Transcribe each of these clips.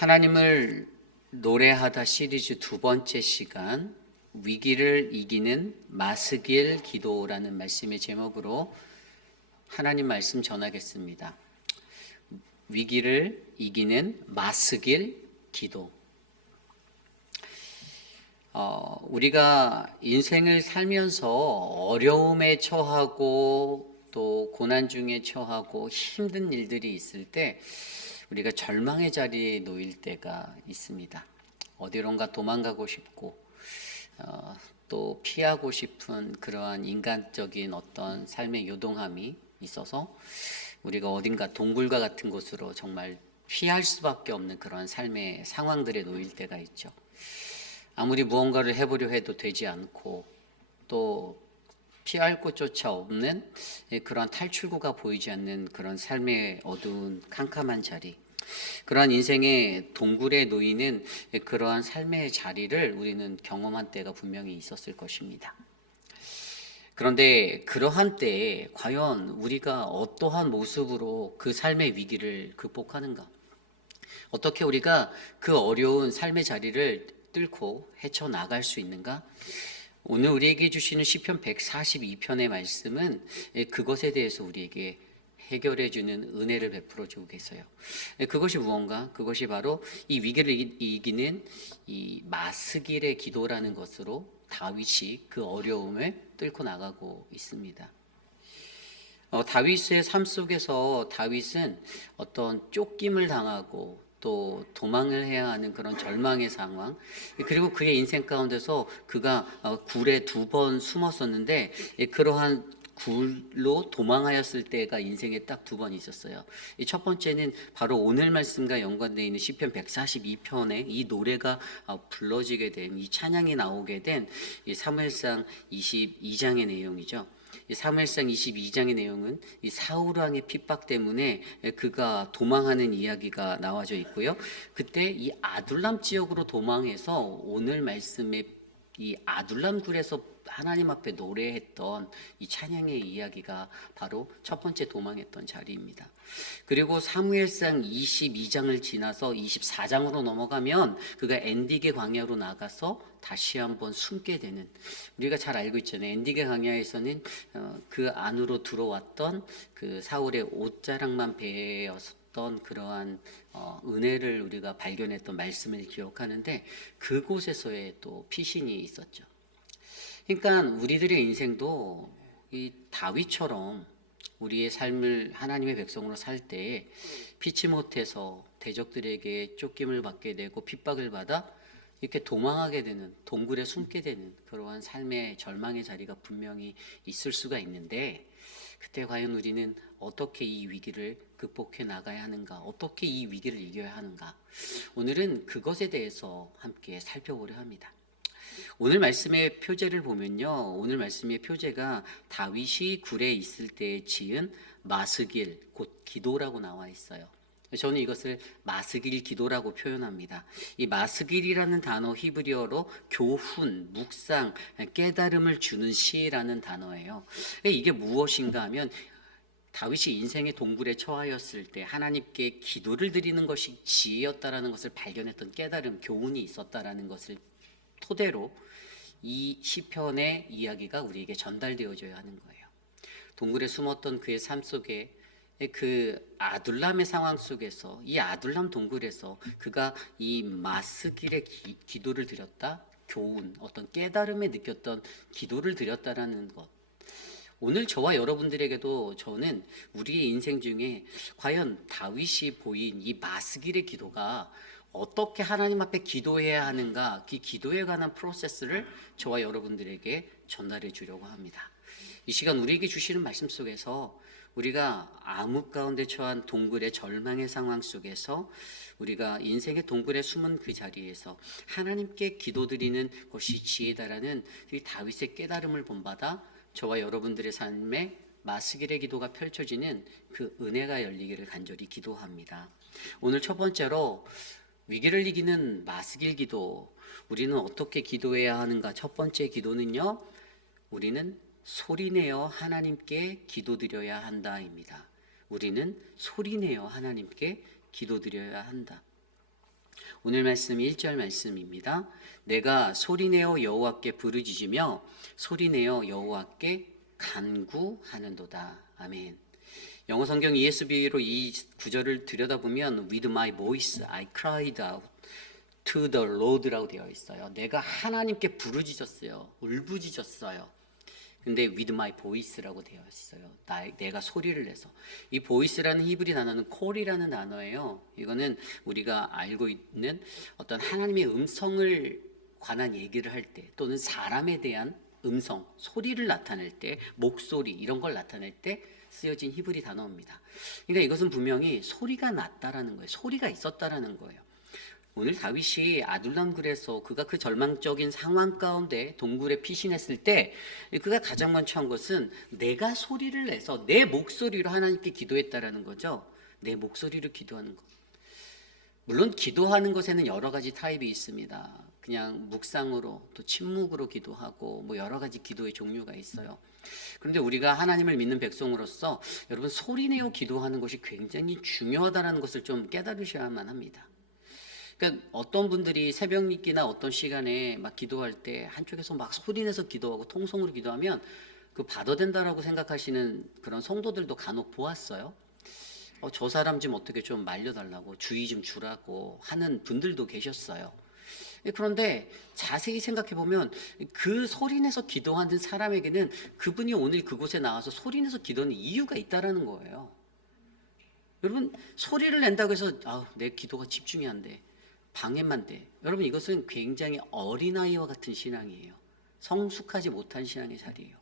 하나님을 노래하다 시리즈 두 번째 시간, 위기를 이기는 마스길 기도라는 말씀의 제목으로 하나님 말씀 전하겠습니다. 위기를 이기는 마스길 기도. 우리가 인생을 살면서 어려움에 처하고 또 고난 중에 처하고 힘든 일들이 있을 때 우리가 절망의 자리에 놓일 때가 있습니다. 어디론가 도망가고 싶고 또 피하고 싶은 그러한 인간적인 어떤 삶의 요동함이 있어서 우리가 어딘가 동굴과 같은 곳으로 정말 피할 수밖에 없는 그런 삶의 상황들에 놓일 때가 있죠. 아무리 무언가를 해보려 해도 되지 않고 또 피할 곳조차 없는 그런 탈출구가 보이지 않는 그런 삶의 어두운 캄캄한 자리, 그러한 인생의 동굴에 놓이는 그러한 삶의 자리를 우리는 경험한 때가 분명히 있었을 것입니다. 그런데 그러한 때에 과연 우리가 어떠한 모습으로 그 삶의 위기를 극복하는가? 어떻게 우리가 그 어려운 삶의 자리를 뚫고 헤쳐나갈 수 있는가? 오늘 우리에게 주시는 시편 142편의 말씀은 그것에 대해서 우리에게 해결해 주는 은혜를 베풀어 주고 계세요. 그것이 무언가? 그것이 바로 이 위기를 이기는 이 마스길의 기도라는 것으로 다윗이 그 어려움을 뚫고 나가고 있습니다. 다윗의 삶 속에서 다윗은 어떤 쫓김을 당하고 또 도망을 해야 하는 그런 절망의 상황, 그리고 그의 인생 가운데서 그가 굴에 2번 숨었었는데 그러한 굴로 도망하였을 때가 인생에 딱 2번 있었어요. 첫 번째는 바로 오늘 말씀과 연관되어 있는 시편 142편에 이 노래가 불러지게 된, 이 찬양이 나오게 된 사무엘상 22장의 내용이죠. 사무엘상 22장의 내용은 이 사울 왕의 핍박 때문에 그가 도망하는 이야기가 나와져 있고요. 그때 이 아둘람 지역으로 도망해서 오늘 말씀의 이 아둘람 굴에서 하나님 앞에 노래했던 이 찬양의 이야기가 바로 첫 번째 도망했던 자리입니다. 그리고 사무엘상 22장을 지나서 24장으로 넘어가면 그가 엔디게 광야로 나가서 다시 한번 숨게 되는, 우리가 잘 알고 있잖아요. 엔디게 광야에서는 그 안으로 들어왔던 그 사울의 옷자락만 베었던 그러한 은혜를 우리가 발견했던 말씀을 기억하는데, 그곳에서의 또 피신이 있었죠. 그러니까 우리들의 인생도 이 다윗처럼 우리의 삶을 하나님의 백성으로 살 때에 피치 못해서 대적들에게 쫓김을 받게 되고 핍박을 받아 이렇게 도망하게 되는, 동굴에 숨게 되는 그러한 삶의 절망의 자리가 분명히 있을 수가 있는데, 그때 과연 우리는 어떻게 이 위기를 극복해 나가야 하는가, 어떻게 이 위기를 이겨야 하는가, 오늘은 그것에 대해서 함께 살펴보려 합니다. 오늘 말씀의 표제를 보면요, 오늘 말씀의 표제가 다윗이 굴에 있을 때 지은 마스길, 곧 기도라고 나와 있어요. 저는 이것을 마스길 기도라고 표현합니다. 이 마스길이라는 단어 히브리어로 교훈, 묵상, 깨달음을 주는 시라는 단어예요. 이게 무엇인가 하면 다윗이 인생의 동굴에 처하였을 때 하나님께 기도를 드리는 것이 지혜였다라는 것을 발견했던 깨달음, 교훈이 있었다라는 것을 토대로 이 시편의 이야기가 우리에게 전달되어져야 하는 거예요. 동굴에 숨었던 그의 삶 속에 그 아둘람의 상황 속에서, 이 아둘람 동굴에서 그가 이 마스길의 기도를 드렸다, 교훈, 어떤 깨달음에 느꼈던 기도를 드렸다라는 것, 오늘 저와 여러분들에게도 저는 우리의 인생 중에 과연 다윗이 보인 이 마스길의 기도가 어떻게 하나님 앞에 기도해야 하는가, 그 기도에 관한 프로세스를 저와 여러분들에게 전달해 주려고 합니다. 이 시간 우리에게 주시는 말씀 속에서 우리가 암흑 가운데 처한 동굴의 절망의 상황 속에서 우리가 인생의 동굴에 숨은 그 자리에서 하나님께 기도드리는 것이 지혜다라는 이 다윗의 깨달음을 본받아 저와 여러분들의 삶에 마스길의 기도가 펼쳐지는 그 은혜가 열리기를 간절히 기도합니다. 오늘 첫 번째로 위기를 이기는 마스길 기도, 우리는 어떻게 기도해야 하는가? 첫 번째 기도는요, 우리는 소리내어 하나님께 기도드려야 한다입니다. 우리는 소리내어 하나님께 기도드려야 한다. 오늘 말씀 1절 말씀입니다. 내가 소리내어 여호와께 부르짖으며 소리내어 여호와께 간구하는도다. 아멘. 영어 성경 ESV로 이 구절을 들여다보면 With my voice I cried out to the Lord라고 되어 있어요. 내가 하나님께 부르짖었어요. 울부짖었어요. 근데 with my voice라고 되어 있어요. 내가 소리를 내서. 이 voice라는 히브리 단어는 call이라는 단어예요. 이거는 우리가 알고 있는 어떤 하나님의 음성을 관한 얘기를 할 때, 또는 사람에 대한 음성, 소리를 나타낼 때, 목소리 이런 걸 나타낼 때 쓰여진 히브리 단어입니다. 그러니까 이것은 분명히 소리가 났다라는 거예요. 소리가 있었다라는 거예요. 오늘 다윗이 아둘람 굴에서 그가 그 절망적인 상황 가운데 동굴에 피신했을 때 그가 가장 먼저 한 것은 내가 소리를 내서 내 목소리로 하나님께 기도했다라는 거죠. 내 목소리로 기도하는 것. 물론 기도하는 것에는 여러 가지 타입이 있습니다. 그냥 묵상으로, 또 침묵으로 기도하고 뭐 여러 가지 기도의 종류가 있어요. 그런데 우리가 하나님을 믿는 백성으로서 여러분 소리내어 기도하는 것이 굉장히 중요하다는 것을 좀 깨달으셔야만 합니다. 그러니까 어떤 분들이 새벽 믿기나 어떤 시간에 막 기도할 때 한쪽에서 막 소리내서 기도하고 통성으로 기도하면 그 받아된다라고 생각하시는 그런 성도들도 간혹 보았어요. 저 사람 좀 어떻게 좀 말려달라고 주의 좀 주라고 하는 분들도 계셨어요. 그런데 자세히 생각해 보면 그 소리내서 기도하는 사람에게는 그분이 오늘 그곳에 나와서 소리내서 기도하는 이유가 있다라는 거예요. 여러분 소리를 낸다고 해서 내 기도가 집중이 안 돼. 방해만 돼. 여러분 이것은 굉장히 어린아이와 같은 신앙이에요. 성숙하지 못한 신앙의 자리예요.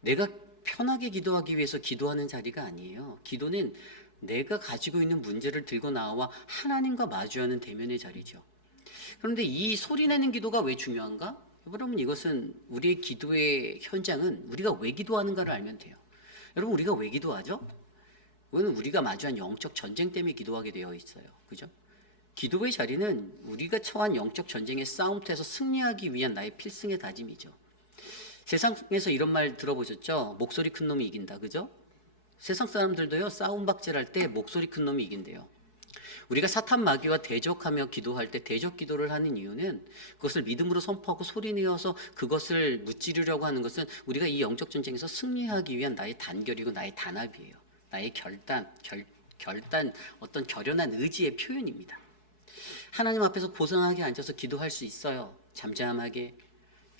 내가 편하게 기도하기 위해서 기도하는 자리가 아니에요. 기도는 내가 가지고 있는 문제를 들고 나와 하나님과 마주하는 대면의 자리죠. 그런데 이 소리내는 기도가 왜 중요한가? 여러분 이것은 우리의 기도의 현장은 우리가 왜 기도하는가를 알면 돼요. 여러분 우리가 왜 기도하죠? 이거는 우리가 마주한 영적 전쟁 때문에 기도하게 되어 있어요. 그죠? 기도의 자리는 우리가 처한 영적 전쟁의 싸움터에서 승리하기 위한 나의 필승의 다짐이죠. 세상에서 이런 말 들어보셨죠? 목소리 큰 놈이 이긴다. 그죠? 세상 사람들도요, 싸움 박질할 때 목소리 큰 놈이 이긴대요. 우리가 사탄 마귀와 대적하며 기도할 때 대적 기도를 하는 이유는 그것을 믿음으로 선포하고 소리내어서 그것을 무찌르려고 하는 것은 우리가 이 영적 전쟁에서 승리하기 위한 나의 단결이고 나의 단합이에요. 나의 결단, 어떤 결연한 의지의 표현입니다. 하나님 앞에서 고상하게 앉아서 기도할 수 있어요. 잠잠하게,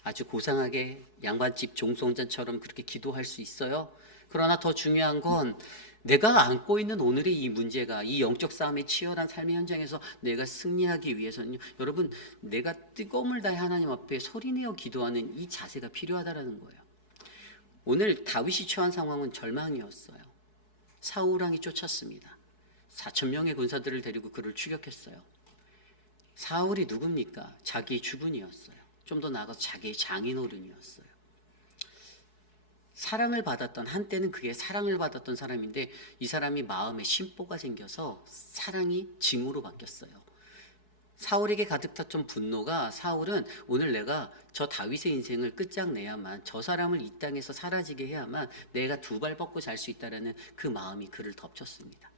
아주 고상하게 양반집 종송전처럼 그렇게 기도할 수 있어요. 그러나 더 중요한 건 내가 안고 있는 오늘의 이 문제가 이 영적 싸움의 치열한 삶의 현장에서 내가 승리하기 위해서는요. 여러분 내가 뜨거움을 다해 하나님 앞에 소리내어 기도하는 이 자세가 필요하다라는 거예요. 오늘 다윗이 처한 상황은 절망이었어요. 사울 왕이 쫓았습니다. 4,000명의 군사들을 데리고 그를 추격했어요. 사울이 누굽니까? 자기의 주군이었어요. 좀 더 나아가서 자기의 장인어른이었어요. 사랑을 받았던, 한때는 그게 사랑을 받았던 사람인데 이 사람이 마음에 심보가 생겨서 사랑이 징후로 바뀌었어요. 사울에게 가득 탔던 분노가 사울은 오늘 내가 저 다윗의 인생을 끝장내야만, 저 사람을 이 땅에서 사라지게 해야만 내가 두 발 뻗고 잘 수 있다라는 그 마음이 그를 덮쳤습니다.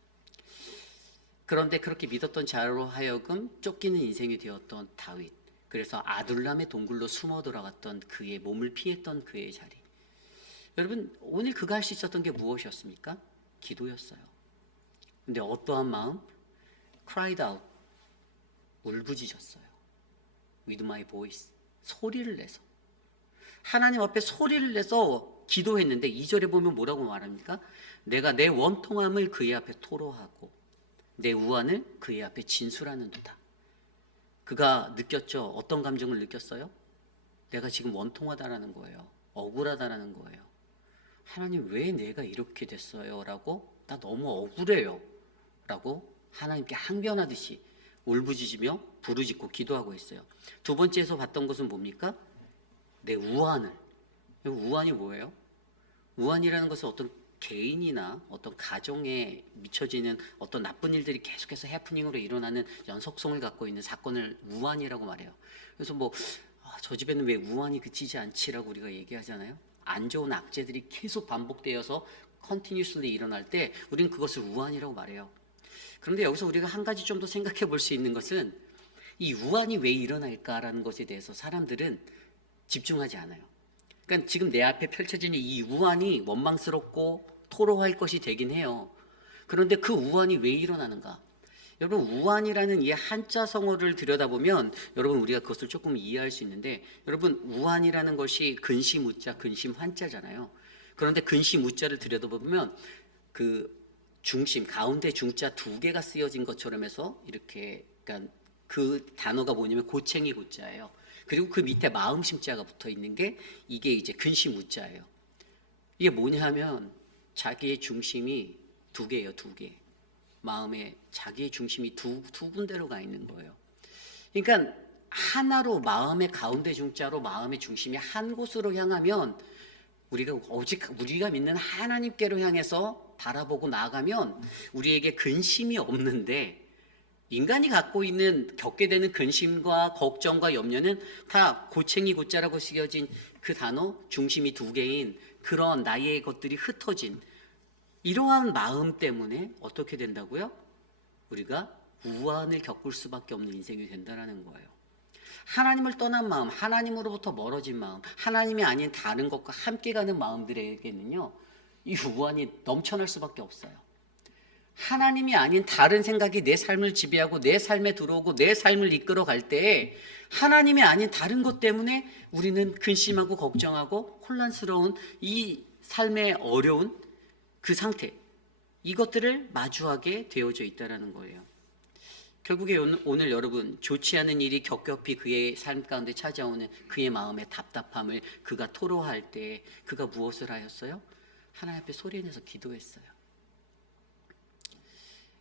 그런데 그렇게 믿었던 자로 하여금 쫓기는 인생이 되었던 다윗, 그래서 아둘람의 동굴로 숨어 들어갔던 그의 몸을 피했던 그의 자리. 여러분 오늘 그가 할 수 있었던 게 무엇이었습니까? 기도였어요. 근데 어떠한 마음? cried out, 울부짖었어요. with my voice, 소리를 내서 하나님 앞에 소리를 내서 기도했는데 2절에 보면 뭐라고 말합니까? 내가 내 원통함을 그의 앞에 토로하고 내 우환을 그의 앞에 진술하는도다. 그가 느꼈죠. 어떤 감정을 느꼈어요? 내가 지금 원통하다라는 거예요. 억울하다라는 거예요. 하나님 왜 내가 이렇게 됐어요? 라고 나 너무 억울해요. 라고 하나님께 항변하듯이 울부짖으며 부르짖고 기도하고 있어요. 두 번째에서 봤던 것은 뭡니까? 내 우환을. 우환이 뭐예요? 우환이라는 것은 어떤 개인이나 어떤 가정에 미쳐지는 어떤 나쁜 일들이 계속해서 해프닝으로 일어나는 연속성을 갖고 있는 사건을 우환이라고 말해요. 그래서 저 집에는 왜 우환이 그치지 않지라고 우리가 얘기하잖아요. 안 좋은 악재들이 계속 반복되어서 continuously 일어날 때 우리는 그것을 우환이라고 말해요. 그런데 여기서 우리가 한 가지 좀 더 생각해 볼 수 있는 것은 이 우환이 왜 일어날까라는 것에 대해서 사람들은 집중하지 않아요. 그러니까 지금 내 앞에 펼쳐지는 이 우환이 원망스럽고 토로할 것이 되긴 해요. 그런데 그 우환이 왜 일어나는가? 여러분, 우환이라는 이 한자 성어를 들여다보면 여러분 우리가 그것을 조금 이해할 수 있는데, 여러분 우환이라는 것이 근심 우자, 근심 환자잖아요. 그런데 근심 우자를 들여다보면 그 중심 가운데 중자 두 개가 쓰여진 것처럼 해서 이렇게, 그러니까 그 단어가 뭐냐면 고챙이 고자예요. 그리고 그 밑에 마음 심자가 붙어 있는 게 이게 이제 근심 우자예요. 이게 뭐냐면 자기의 중심이 두 개예요, 두 개. 마음에 자기의 중심이 두 군데로 가 있는 거예요. 그러니까 하나로, 마음의 가운데 중자로 마음의 중심이 한 곳으로 향하면, 우리가 오직 우리가 믿는 하나님께로 향해서 바라보고 나아가면 우리에게 근심이 없는데, 인간이 갖고 있는, 겪게 되는 근심과 걱정과 염려는 다 고챙이 고자라고 쓰여진 그 단어, 중심이 두 개인 그런 나의 것들이 흩어진 이러한 마음 때문에 어떻게 된다고요? 우리가 우환을 겪을 수밖에 없는 인생이 된다라는 거예요. 하나님을 떠난 마음, 하나님으로부터 멀어진 마음, 하나님이 아닌 다른 것과 함께 가는 마음들에게는요, 이 우환이 넘쳐날 수밖에 없어요. 하나님이 아닌 다른 생각이 내 삶을 지배하고 내 삶에 들어오고 내 삶을 이끌어 갈 때에, 하나님이 아닌 다른 것 때문에 우리는 근심하고 걱정하고 혼란스러운 이 삶의 어려운 그 상태, 이것들을 마주하게 되어져 있다는 거예요. 결국에 오늘 여러분, 좋지 않은 일이 겹겹이 그의 삶 가운데 찾아오는 그의 마음의 답답함을 그가 토로할 때 그가 무엇을 하였어요? 하나님 앞에 소리내서 기도했어요.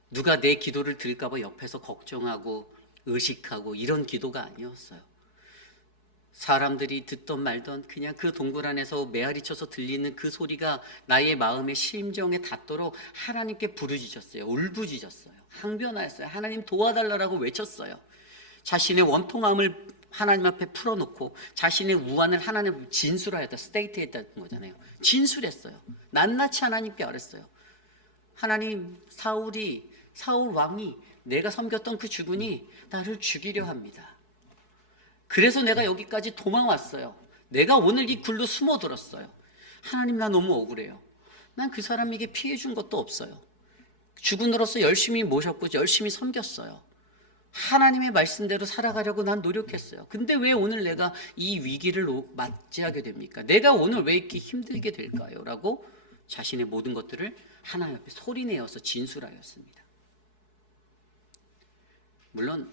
누가 내 기도를 들을까 봐 옆에서 걱정하고 의식하고 이런 기도가 아니었어요. 사람들이 듣던 말던 그냥 그 동굴 안에서 메아리 쳐서 들리는 그 소리가 나의 마음의 심정에 닿도록 하나님께 부르짖었어요. 울부짖었어요. 항변하였어요. 하나님 도와달라고 외쳤어요. 자신의 원통함을 하나님 앞에 풀어놓고 자신의 우환을 하나님 앞에 진술하였다. 스테이트했다는 거잖아요. 진술했어요. 낱낱이 하나님께 알았어요. 하나님, 사울 왕이, 내가 섬겼던 그 주군이 나를 죽이려 합니다. 그래서 내가 여기까지 도망왔어요. 내가 오늘 이 굴로 숨어들었어요. 하나님, 나 너무 억울해요. 난 그 사람에게 피해 준 것도 없어요. 주군으로서 열심히 모셨고 열심히 섬겼어요. 하나님의 말씀대로 살아가려고 난 노력했어요. 근데 왜 오늘 내가 이 위기를 맞이하게 됩니까? 내가 오늘 왜 이렇게 힘들게 될까요? 라고 자신의 모든 것들을 하나님 앞에 소리내어서 진술하였습니다. 물론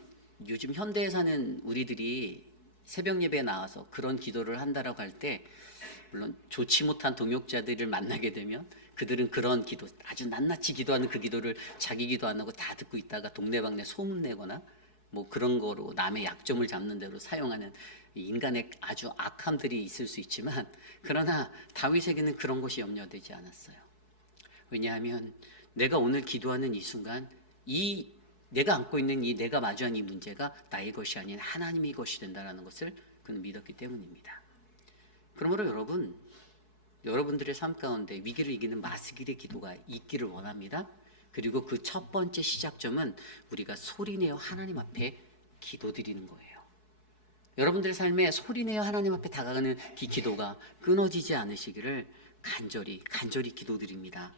요즘 현대에 사는 우리들이 새벽 예배에 나와서 그런 기도를 한다라고 할 때, 물론 좋지 못한 동역자들을 만나게 되면 그들은 그런 기도, 아주 낱낱이 기도하는 그 기도를 자기 기도 안 하고 다 듣고 있다가 동네방네 소문내거나 뭐 그런 거로 남의 약점을 잡는 대로 사용하는 인간의 아주 악함들이 있을 수 있지만, 그러나 다윗에게는 그런 것이 염려되지 않았어요. 왜냐하면 내가 오늘 기도하는 이 순간, 내가 안고 있는 내가 마주한 이 문제가 나의 것이 아닌 하나님의 것이 된다는 것을 그는 믿었기 때문입니다. 그러므로 여러분들의 삶 가운데 위기를 이기는 마스길의 기도가 있기를 원합니다. 그리고 그 첫 번째 시작점은 우리가 소리내어 하나님 앞에 기도드리는 거예요. 여러분들의 삶에 소리내어 하나님 앞에 다가가는 이 기도가 끊어지지 않으시기를 간절히 기도드립니다.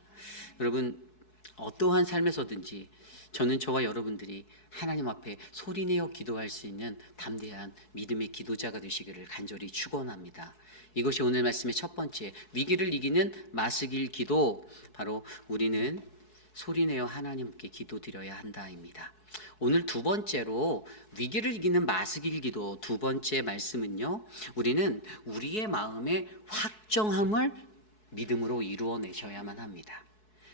여러분, 어떠한 삶에서든지 저는 저와 여러분들이 하나님 앞에 소리내어 기도할 수 있는 담대한 믿음의 기도자가 되시기를 간절히 축원합니다. 이것이 오늘 말씀의 첫 번째, 위기를 이기는 마스길 기도, 바로 우리는 소리내어 하나님께 기도드려야 한다입니다. 오늘 두 번째로 위기를 이기는 마스길 기도 두 번째 말씀은요, 우리는 우리의 마음의 확정함을 믿음으로 이루어내셔야만 합니다.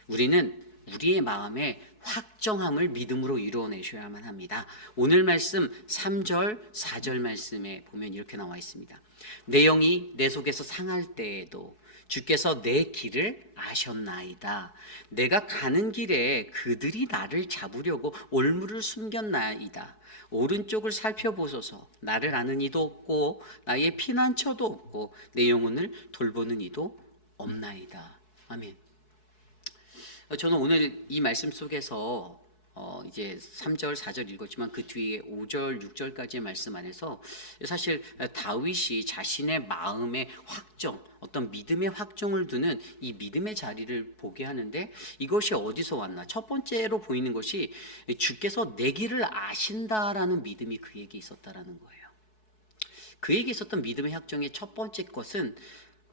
우리는 우리의 마음의 확정함을 믿음으로 이루어내셔야만 합니다. 오늘 말씀 3절, 4절 말씀에 보면 이렇게 나와 있습니다. 내 영이 내 속에서 상할 때에도 주께서 내 길을 아셨나이다. 내가 가는 길에 그들이 나를 잡으려고 올무를 숨겼나이다. 오른쪽을 살펴보소서. 나를 아는 이도 없고 나의 피난처도 없고 내 영혼을 돌보는 이도 없나이다. 아멘. 저는 오늘 이 말씀 속에서 이제 3절, 4절 읽었지만 그 뒤에 5절, 6절까지의 말씀 안에서 사실 다윗이 자신의 마음의 확정, 어떤 믿음의 확정을 두는 이 믿음의 자리를 보게 하는데 이것이 어디서 왔나? 첫 번째로 보이는 것이 주께서 내 길을 아신다라는 믿음이 그에게 있었다라는 거예요. 그에게 있었던 믿음의 확정의 첫 번째 것은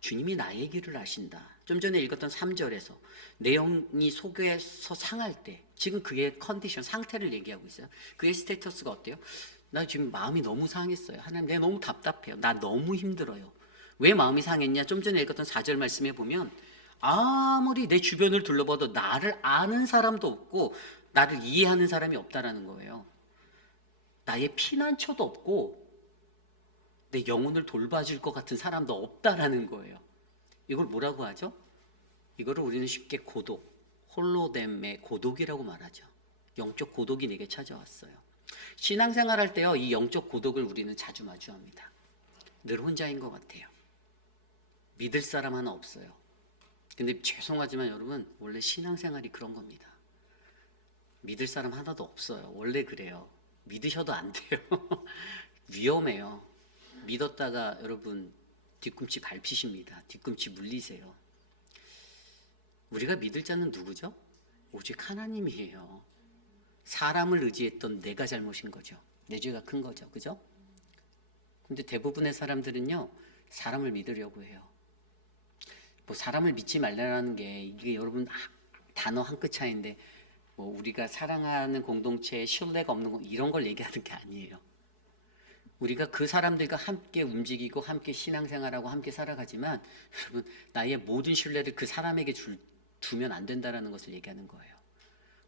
주님이 나의 길을 아신다. 좀 전에 읽었던 3절에서 내 영이 속에서 상할 때, 지금 그의 컨디션, 상태를 얘기하고 있어요. 그의 스테이터스가 어때요? 나 지금 마음이 너무 상했어요. 하나님, 내가 너무 답답해요. 나 너무 힘들어요. 왜 마음이 상했냐? 좀 전에 읽었던 4절 말씀에 보면 아무리 내 주변을 둘러봐도 나를 아는 사람도 없고 나를 이해하는 사람이 없다라는 거예요. 나의 피난처도 없고 내 영혼을 돌봐줄 것 같은 사람도 없다라는 거예요. 이걸 뭐라고 하죠? 이거를 우리는 쉽게 고독, 홀로됨의 고독이라고 말하죠. 영적 고독이 내게 찾아왔어요. 신앙생활 할 때요, 이 영적 고독을 우리는 자주 마주합니다. 늘 혼자인 것 같아요. 믿을 사람 하나 없어요. 근데 죄송하지만 여러분, 원래 신앙생활이 그런 겁니다. 믿을 사람 하나도 없어요. 원래 그래요. 믿으셔도 안 돼요. 위험해요. 믿었다가 여러분 뒤꿈치 밟히십니다. 뒤꿈치 물리세요. 우리가 믿을 자는 누구죠? 오직 하나님이에요. 사람을 의지했던 내가 잘못인 거죠. 내 죄가 큰 거죠. 그죠? 근데 대부분의 사람들은요, 사람을 믿으려고 해요. 뭐 사람을 믿지 말라는 게 이게 여러분 단어 한 끗 차이인데 뭐 우리가 사랑하는 공동체에 신뢰가 없는 거 이런 걸 얘기하는 게 아니에요. 우리가 그 사람들과 함께 움직이고 함께 신앙생활하고 함께 살아가지만 여러분 나의 모든 신뢰를 그 사람에게 두면 안 된다라는 것을 얘기하는 거예요.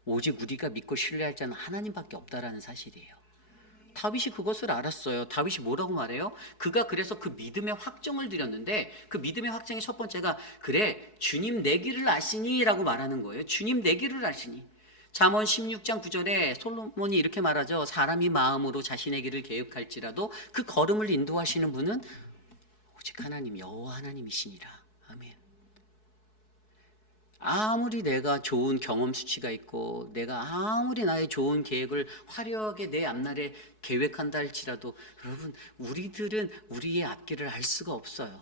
오직 우리가 믿고 신뢰할 자는 하나님밖에 없다라는 사실이에요. 다윗이 그것을 알았어요. 다윗이 뭐라고 말해요? 그가 그래서 그 믿음의 확정을 드렸는데 그 믿음의 확정의 첫 번째가 그래 주님 내 길을 아시니 라고 말하는 거예요. 주님 내 길을 아시니. 잠언 16장 9절에 솔로몬이 이렇게 말하죠. 사람이 마음으로 자신의 길을 계획할지라도 그 걸음을 인도하시는 분은 오직 하나님 여호와 하나님이시니라. 아멘. 아무리 내가 좋은 경험 수치가 있고 내가 아무리 나의 좋은 계획을 화려하게 내 앞날에 계획한다 할지라도 여러분 우리들은 우리의 앞길을 알 수가 없어요.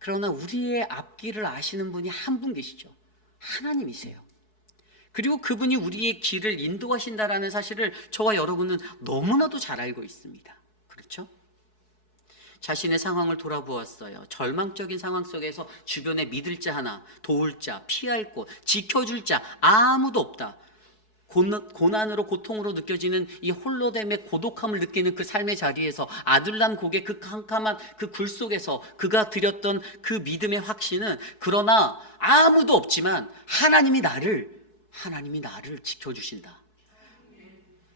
그러나 우리의 앞길을 아시는 분이 한 분 계시죠. 하나님이세요. 그리고 그분이 우리의 길을 인도하신다라는 사실을 저와 여러분은 너무나도 잘 알고 있습니다. 그렇죠? 자신의 상황을 돌아보았어요. 절망적인 상황 속에서 주변에 믿을 자 하나, 도울 자, 피할 곳, 지켜줄 자 아무도 없다. 고난으로 고통으로 느껴지는 이 홀로됨의 고독함을 느끼는 그 삶의 자리에서 아둘람 고개 그 캄캄한 그 굴 속에서 그가 드렸던 그 믿음의 확신은 그러나 아무도 없지만 하나님이 나를 지켜주신다.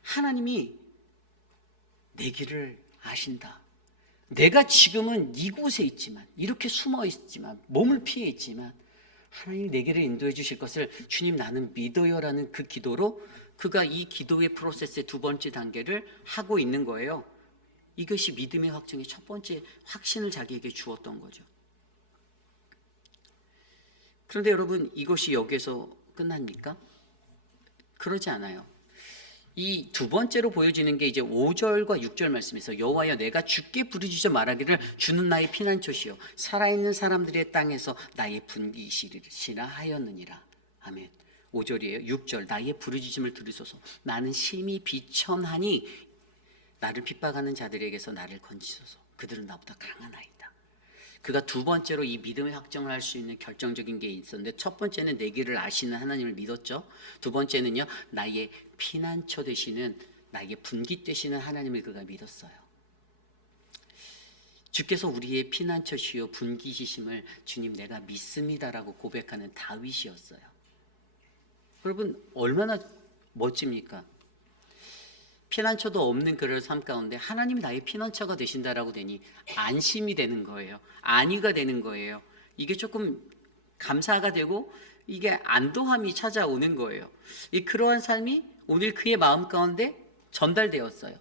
하나님이 내 길을 아신다. 내가 지금은 이곳에 있지만 이렇게 숨어 있지만 몸을 피해 있지만 하나님이 내 길을 인도해 주실 것을 주님 나는 믿어요라는 그 기도로 그가 이 기도의 프로세스의 두 번째 단계를 하고 있는 거예요. 이것이 믿음의 확정의 첫 번째 확신을 자기에게 주었던 거죠. 그런데 여러분 이것이 여기에서 끝납니까? 그러지 않아요. 이 두 번째로 보여지는 게 이제 5절과 6절 말씀에서 여호와여 내가 주께 부르짖어 말하기를 주는 나의 피난처시요 살아있는 사람들의 땅에서 나의 분기시리라 하였느니라. 아멘. 5절이에요. 6절 나의 부르짖음을 들으소서 나는 심히 비천하니 나를 핍박하는 자들에게서 나를 건지소서 그들은 나보다 강한 아이다. 그가 두 번째로 이 믿음의 확정을 할 수 있는 결정적인 게 있었는데 첫 번째는 내 길을 아시는 하나님을 믿었죠. 두 번째는요 나의 피난처 되시는 나에게 분기 되시는 하나님을 그가 믿었어요. 주께서 우리의 피난처시요 분기시심을 주님 내가 믿습니다라고 고백하는 다윗이었어요. 여러분 얼마나 멋집니까? 피난처도 없는 그럴 삶 가운데 하나님이 나의 피난처가 되신다라고 되니 안심이 되는 거예요. 안위가 되는 거예요. 이게 조금 감사가 되고 이게 안도함이 찾아오는 거예요. 그러한 삶이 오늘 그의 마음 가운데 전달되었어요.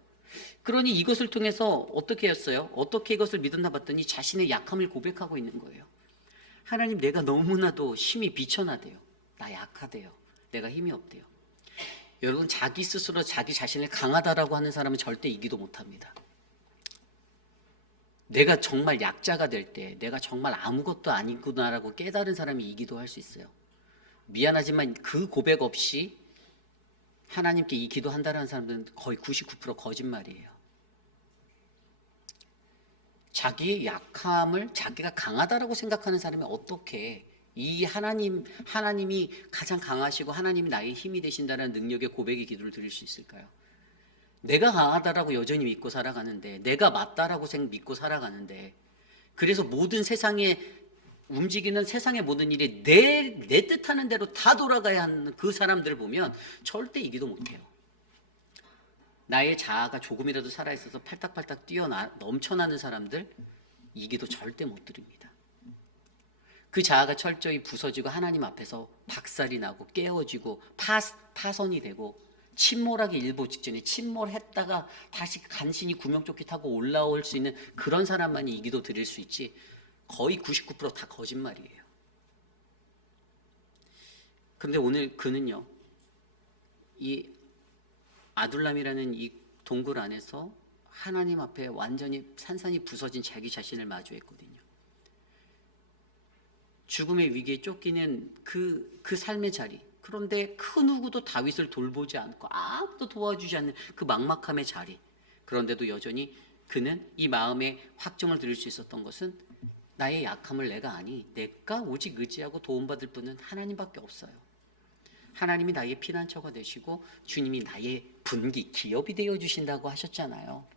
그러니 이것을 통해서 어떻게 했어요? 어떻게 이것을 믿었나 봤더니 자신의 약함을 고백하고 있는 거예요. 하나님 내가 너무나도 심히 비천하대요. 나 약하대요. 내가 힘이 없대요. 여러분, 자기 스스로 자기 자신을 강하다라고 하는 사람은 절대 이기도 못합니다. 내가 정말 약자가 될 때, 내가 정말 아무것도 아니구나라고 깨달은 사람이 이기도 할 수 있어요. 미안하지만 그 고백 없이 하나님께 이 기도한다는 사람들은 거의 99% 거짓말이에요. 자기의 약함을 자기가 강하다라고 생각하는 사람이 어떻게 이 하나님이 가장 강하시고 하나님이 나의 힘이 되신다는 능력의 고백의 기도를 드릴 수 있을까요? 내가 강하다라고 여전히 믿고 살아가는데, 내가 맞다라고 믿고 살아가는데, 그래서 모든 세상에 움직이는 세상의 모든 일이 내 뜻하는 대로 다 돌아가야 하는 그 사람들을 보면 절대 이기도 못해요. 나의 자아가 조금이라도 살아있어서 팔딱팔딱 넘쳐나는 사람들 이기도 절대 못 드립니다. 그 자아가 철저히 부서지고 하나님 앞에서 박살이 나고 깨어지고 파선이 되고 침몰하기 일보 직전에 침몰했다가 다시 간신히 구명조끼 타고 올라올 수 있는 그런 사람만이 이기도 드릴 수 있지, 거의 99%다 거짓말이에요. 그런데 오늘 그는요, 이 아둘람이라는 이 동굴 안에서 하나님 앞에 완전히 산산이 부서진 자기 자신을 마주했거든요. 죽음의 위기에 쫓기는 그 삶의 자리, 그런데 그 누구도 다윗을 돌보지 않고 아무도 도와주지 않는 그 막막함의 자리, 그런데도 여전히 그는 이 마음의 확정을 드릴 수 있었던 것은 나의 약함을 내가 아니, 내가 오직 의지하고 도움받을 분은 하나님밖에 없어요. 하나님이 나의 피난처가 되시고 주님이 나의 분기, 기업이 되어주신다고 하셨잖아요.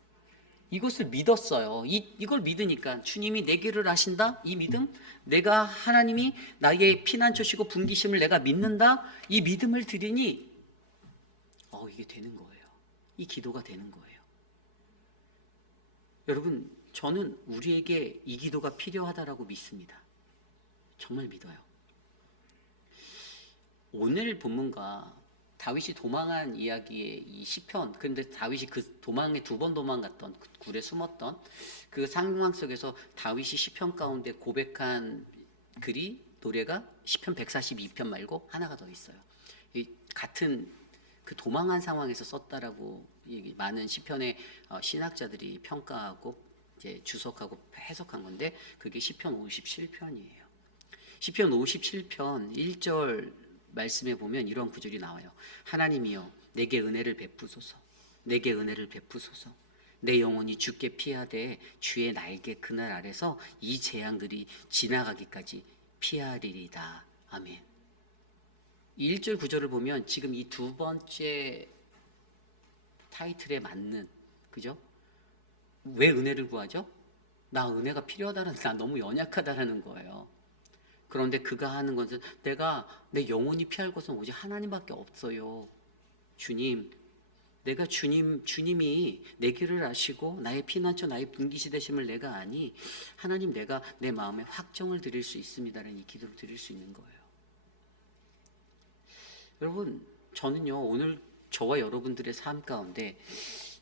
이것을 믿었어요. 이걸 믿으니까 주님이 내 길을 아신다? 이 믿음? 내가 하나님이 나의 피난처시고 분기심을 내가 믿는다? 이 믿음을 드리니 이게 되는 거예요. 이 기도가 되는 거예요. 여러분, 저는 우리에게 이 기도가 필요하다라고 믿습니다. 정말 믿어요. 오늘 본문과 다윗이 도망한 이야기의 이 시편, 그런데 다윗이 그 도망에 2번 도망갔던, 그 굴에 숨었던 그 상황 속에서 다윗이 시편 가운데 고백한 글이, 노래가 시편 142편 말고 하나가 더 있어요. 이 같은 그 도망한 상황에서 썼다라고 많은 시편의 신학자들이 평가하고 이제 주석하고 해석한 건데, 그게 시편 57편이에요. 시편 57편 1절 말씀에 보면 이런 구절이 나와요. 하나님이여 내게 은혜를 베푸소서, 내게 은혜를 베푸소서. 내 영혼이 주께 피하되 주의 날개 그늘 아래서 이 재앙들이 지나가기까지 피하리이다. 아멘. 1절 9절을 보면 지금 이 두 번째 타이틀에 맞는, 그죠? 왜 은혜를 구하죠? 나 은혜가 필요하다는, 나 너무 연약하다라는 거예요. 그런데 그가 하는 것은 내가 내 영혼이 피할 것은 오직 하나님밖에 없어요. 주님, 내가 주님이 내 길을 아시고 나의 피난처, 나의 분기시 되심을 내가 아니, 하나님 내가 내 마음에 확정을 드릴 수 있습니다라는 이 기도를 드릴 수 있는 거예요. 여러분, 저는요 오늘 저와 여러분들의 삶 가운데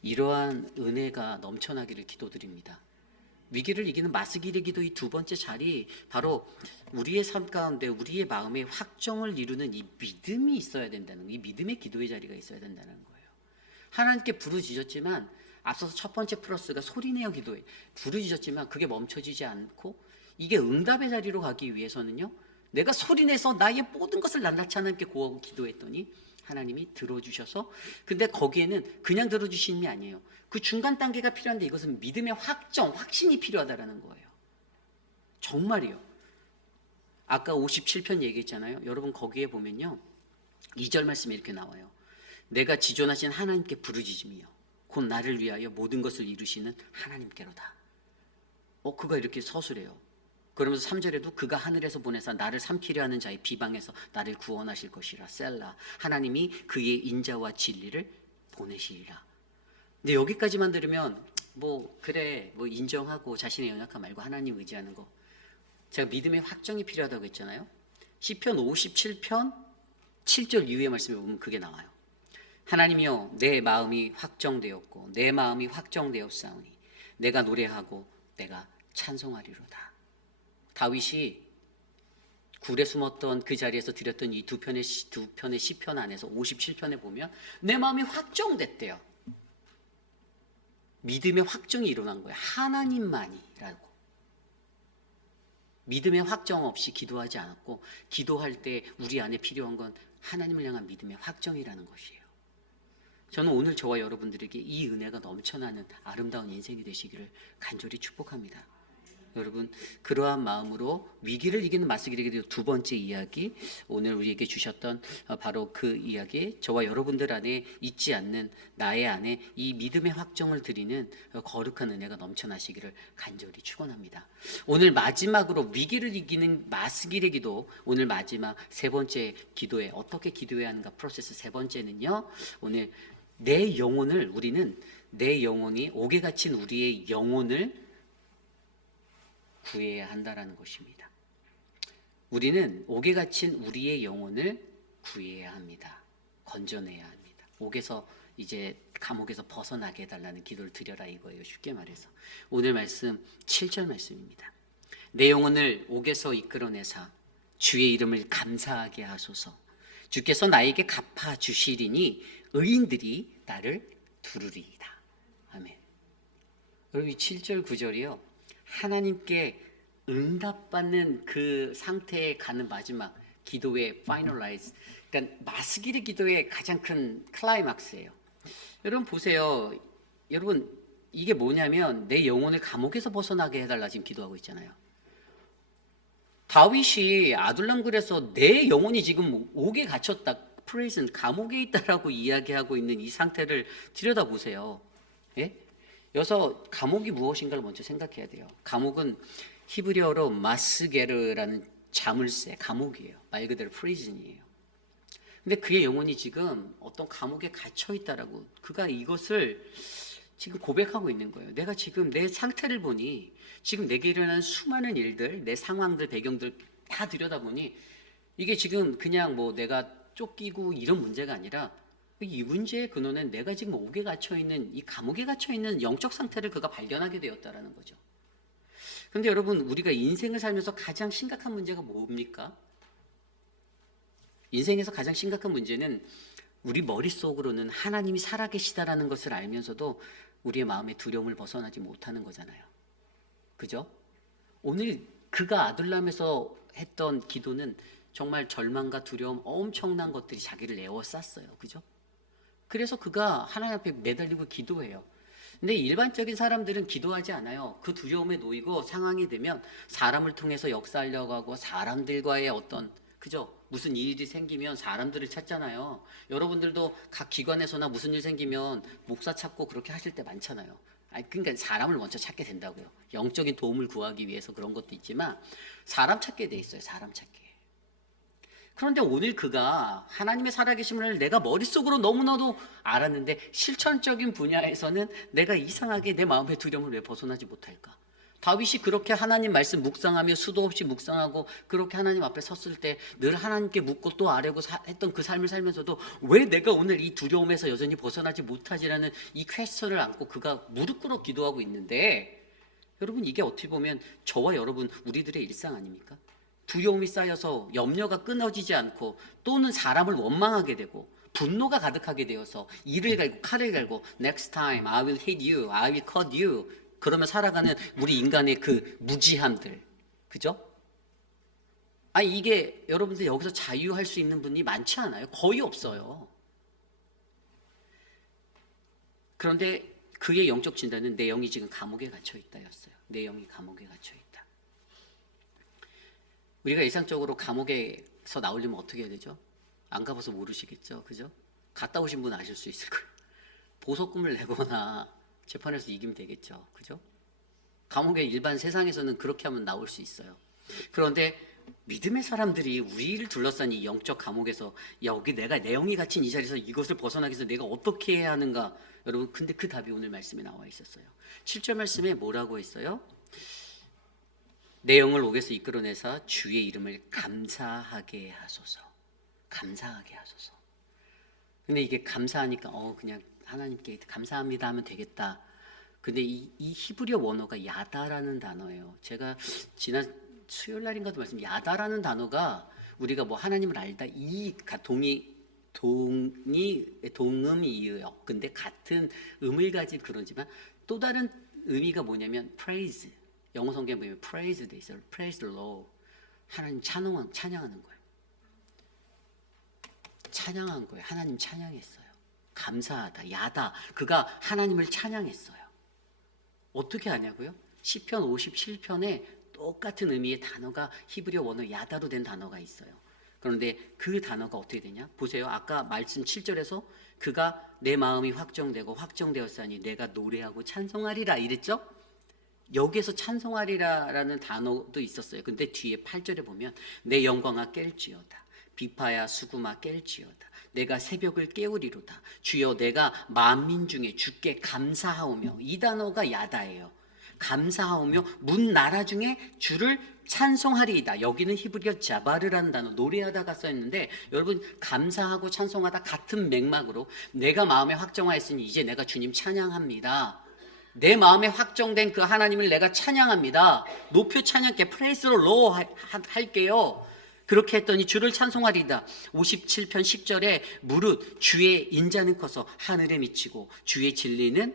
이러한 은혜가 넘쳐나기를 기도드립니다. 위기를 이기는 마스기의 기도, 이 두 번째 자리, 바로 우리의 삶 가운데 우리의 마음에 확정을 이루는 이 믿음이 있어야 된다는, 이 믿음의 기도의 자리가 있어야 된다는 거예요. 하나님께 부르짖었지만, 앞서서 첫 번째 플러스가 소리내어 기도해 부르짖었지만 그게 멈춰지지 않고, 이게 응답의 자리로 가기 위해서는요, 내가 소리내서 나의 모든 것을 낱낱이 하나님께 구하고 기도했더니 하나님이 들어주셔서, 근데 거기에는 그냥 들어주시는 게 아니에요. 그 중간 단계가 필요한데, 이것은 믿음의 확신이 필요하다라는 거예요. 정말이요. 아까 57편 얘기했잖아요. 여러분 거기에 보면요, 2절 말씀이 이렇게 나와요. 내가 지존하신 하나님께 부르짖으며 곧 나를 위하여 모든 것을 이루시는 하나님께로다. 그가 이렇게 서술해요. 그러면서 3절에도 그가 하늘에서 보내사 나를 삼키려 하는 자의 비방에서 나를 구원하실 것이라. 셀라. 하나님이 그의 인자와 진리를 보내시리라. 근데 여기까지만 들으면 그래 인정하고 자신의 연약함 말고 하나님 의지하는 거, 제가 믿음의 확정이 필요하다고 했잖아요. 시편 57편 7절 이후의 말씀에 보면 그게 나와요. 하나님이여 내 마음이 확정되었고 내 마음이 확정되었사오니 내가 노래하고 내가 찬송하리로다. 다윗이 굴에 숨었던 그 자리에서 드렸던 이 두 편의 시편 안에서 57편에 보면 내 마음이 확정됐대요. 믿음의 확정이 일어난 거예요. 하나님만이라고. 믿음의 확정 없이 기도하지 않았고, 기도할 때 우리 안에 필요한 건 하나님을 향한 믿음의 확정이라는 것이에요. 저는 오늘 저와 여러분들에게 이 은혜가 넘쳐나는 아름다운 인생이 되시기를 간절히 축복합니다. 여러분, 그러한 마음으로 위기를 이기는 마스기르에 대한 두 번째 이야기, 오늘 우리에게 주셨던 바로 그 이야기, 저와 여러분들 안에 있지 않는 나의 안에 이 믿음의 확정을 드리는 거룩한 은혜가 넘쳐나시기를 간절히 축원합니다. 오늘 마지막으로 위기를 이기는 마스기르 기도, 오늘 마지막 세 번째 기도에 어떻게 기도해야 하는가 프로세스 세 번째는요, 오늘 우리는 내 영혼이 옥에 갇힌 우리의 영혼을 구해야 한다라는 것입니다. 우리는 옥에 갇힌 우리의 영혼을 구해야 합니다. 건져내야 합니다. 옥에서 이제 감옥에서 벗어나게 해달라는 기도를 드려라 이거예요. 쉽게 말해서 오늘 말씀 7절 말씀입니다. 내 영혼을 옥에서 이끌어내사 주의 이름을 감사하게 하소서. 주께서 나에게 갚아 주시리니 의인들이 나를 두르리이다. 아멘. 여러분 이 7절 9절이요. 하나님께 응답받는 그 상태에 가는 마지막 기도의 파이널라이즈, 그러니까 마스기르 기도의 가장 큰 클라이막스예요. 여러분 보세요. 여러분 이게 뭐냐면 내 영혼을 감옥에서 벗어나게 해달라 지금 기도하고 있잖아요. 다윗이 아둘람굴에서 내 영혼이 지금 옥에 갇혔다, 프레이즌 감옥에 있다라고 이야기하고 있는 이 상태를 들여다보세요. 예? 여기서 감옥이 무엇인가를 먼저 생각해야 돼요. 감옥은 히브리어로 마스게르라는 자물쇠, 감옥이에요. 말 그대로 프리즌이에요. 근데 그의 영혼이 지금 어떤 감옥에 갇혀 있다라고, 그가 이것을 지금 고백하고 있는 거예요. 내가 지금 내 상태를 보니, 지금 내게 일어난 수많은 일들, 내 상황들, 배경들 다 들여다보니 이게 지금 그냥 뭐 내가 쫓기고 이런 문제가 아니라 이 문제의 근원은 내가 지금 옥에 갇혀있는, 이 감옥에 갇혀있는 영적 상태를 그가 발견하게 되었다라는 거죠. 그런데 여러분 우리가 인생을 살면서 가장 심각한 문제가 뭡니까? 인생에서 가장 심각한 문제는 우리 머릿속으로는 하나님이 살아계시다라는 것을 알면서도 우리의 마음의 두려움을 벗어나지 못하는 거잖아요. 그죠? 오늘 그가 아둘람에서 했던 기도는 정말 절망과 두려움, 엄청난 것들이 자기를 에워쌌어요. 그죠? 그래서 그가 하나님 앞에 매달리고 기도해요. 근데 일반적인 사람들은 기도하지 않아요. 그 두려움에 놓이고 상황이 되면 사람을 통해서 역사하려고 하고 사람들과의 어떤, 그죠? 무슨 일이 생기면 사람들을 찾잖아요. 여러분들도 각 기관에서나 무슨 일 생기면 목사 찾고 그렇게 하실 때 많잖아요. 그러니까 사람을 먼저 찾게 된다고요. 영적인 도움을 구하기 위해서 그런 것도 있지만 사람 찾게 돼 있어요. 사람 찾게. 그런데 오늘 그가 하나님의 살아계심을 내가 머릿속으로 너무나도 알았는데 실천적인 분야에서는 내가 이상하게 내 마음의 두려움을 왜 벗어나지 못할까? 다윗이 그렇게 하나님 말씀 묵상하며 수도 없이 묵상하고 그렇게 하나님 앞에 섰을 때 늘 하나님께 묻고 또 아뢰고 했던 그 삶을 살면서도 왜 내가 오늘 이 두려움에서 여전히 벗어나지 못하지라는 이 퀘스천을 안고 그가 무릎 꿇어 기도하고 있는데, 여러분 이게 어떻게 보면 저와 여러분 우리들의 일상 아닙니까? 두려움이 쌓여서 염려가 끊어지지 않고 또는 사람을 원망하게 되고 분노가 가득하게 되어서 이를 갈고 칼을 갈고 next time I will hit you, I will cut you, 그러면 살아가는 우리 인간의 그 무지함들, 그죠? 이게 여러분들 여기서 자유할 수 있는 분이 많지 않아요. 거의 없어요. 그런데 그의 영적 진단은 내 영이 지금 감옥에 갇혀 있다였어요. 내 영이 감옥에 갇혀 있다. 우리가 일상적으로 감옥에서 나오려면 어떻게 해야 되죠? 안 가봐서 모르시겠죠, 그죠? 갔다 오신 분은 아실 수 있을 거예요. 보석금을 내거나 재판에서 이기면 되겠죠, 그죠? 감옥에 일반 세상에서는 그렇게 하면 나올 수 있어요. 그런데 믿음의 사람들이 우리를 둘러싼 이 영적 감옥에서 여기 내가 내 영이 갇힌 이 자리에서 이것을 벗어나기 위해서 내가 어떻게 해야 하는가? 여러분 근데 그 답이 오늘 말씀에 나와 있었어요. 7절 말씀에 뭐라고 했어요? 내 영을 옥에서 이끌어내사 주의 이름을 감사하게 하소서. 감사하게 하소서. 근데 이게 감사하니까 그냥 하나님께 감사합니다 하면 되겠다. 근데 이 히브리어 원어가 야다라는 단어예요. 제가 수요일 날인가도 말씀 야다라는 단어가 우리가 뭐 하나님을 알다 이 동음이에요. 근데 같은 음을 가진 그러지만 또 다른 의미가 뭐냐면 praise. 영어 성경에 보면 praise 돼 있어요. praise the Lord. 하나님 찬양하는 거예요. 찬양한 거예요. 하나님 찬양했어요. 감사하다, 야다. 그가 하나님을 찬양했어요. 어떻게 하냐고요? 시편 57편에 똑같은 의미의 단어가 히브리어 원어 야다로 된 단어가 있어요. 그런데 그 단어가 어떻게 되냐? 보세요. 아까 말씀 7절에서 그가 내 마음이 확정되고 확정되었으니 내가 노래하고 찬송하리라 이랬죠? 여기에서 찬송하리라라는 단어도 있었어요. 근데 뒤에 8절에 보면 내 영광아 깰지어다. 비파야 수구마 깰지어다. 내가 새벽을 깨우리로다. 주여 내가 만민 중에 주께 감사하오며. 이 단어가 야다예요. 감사하오며 문 나라 중에 주를 찬송하리이다. 여기는 히브리어 자바르라는 단어 노래하다가 써있는데 여러분 감사하고 찬송하다 같은 맥락으로 내가 마음에 확정하였으니 이제 내가 주님 찬양합니다. 내 마음에 확정된 그 하나님을 내가 찬양합니다. 높여 찬양께 프레이스로 로 할게요. 그렇게 했더니 주를 찬송하리이다. 57편 10절에 무릇 주의 인자는 커서 하늘에 미치고 주의 진리는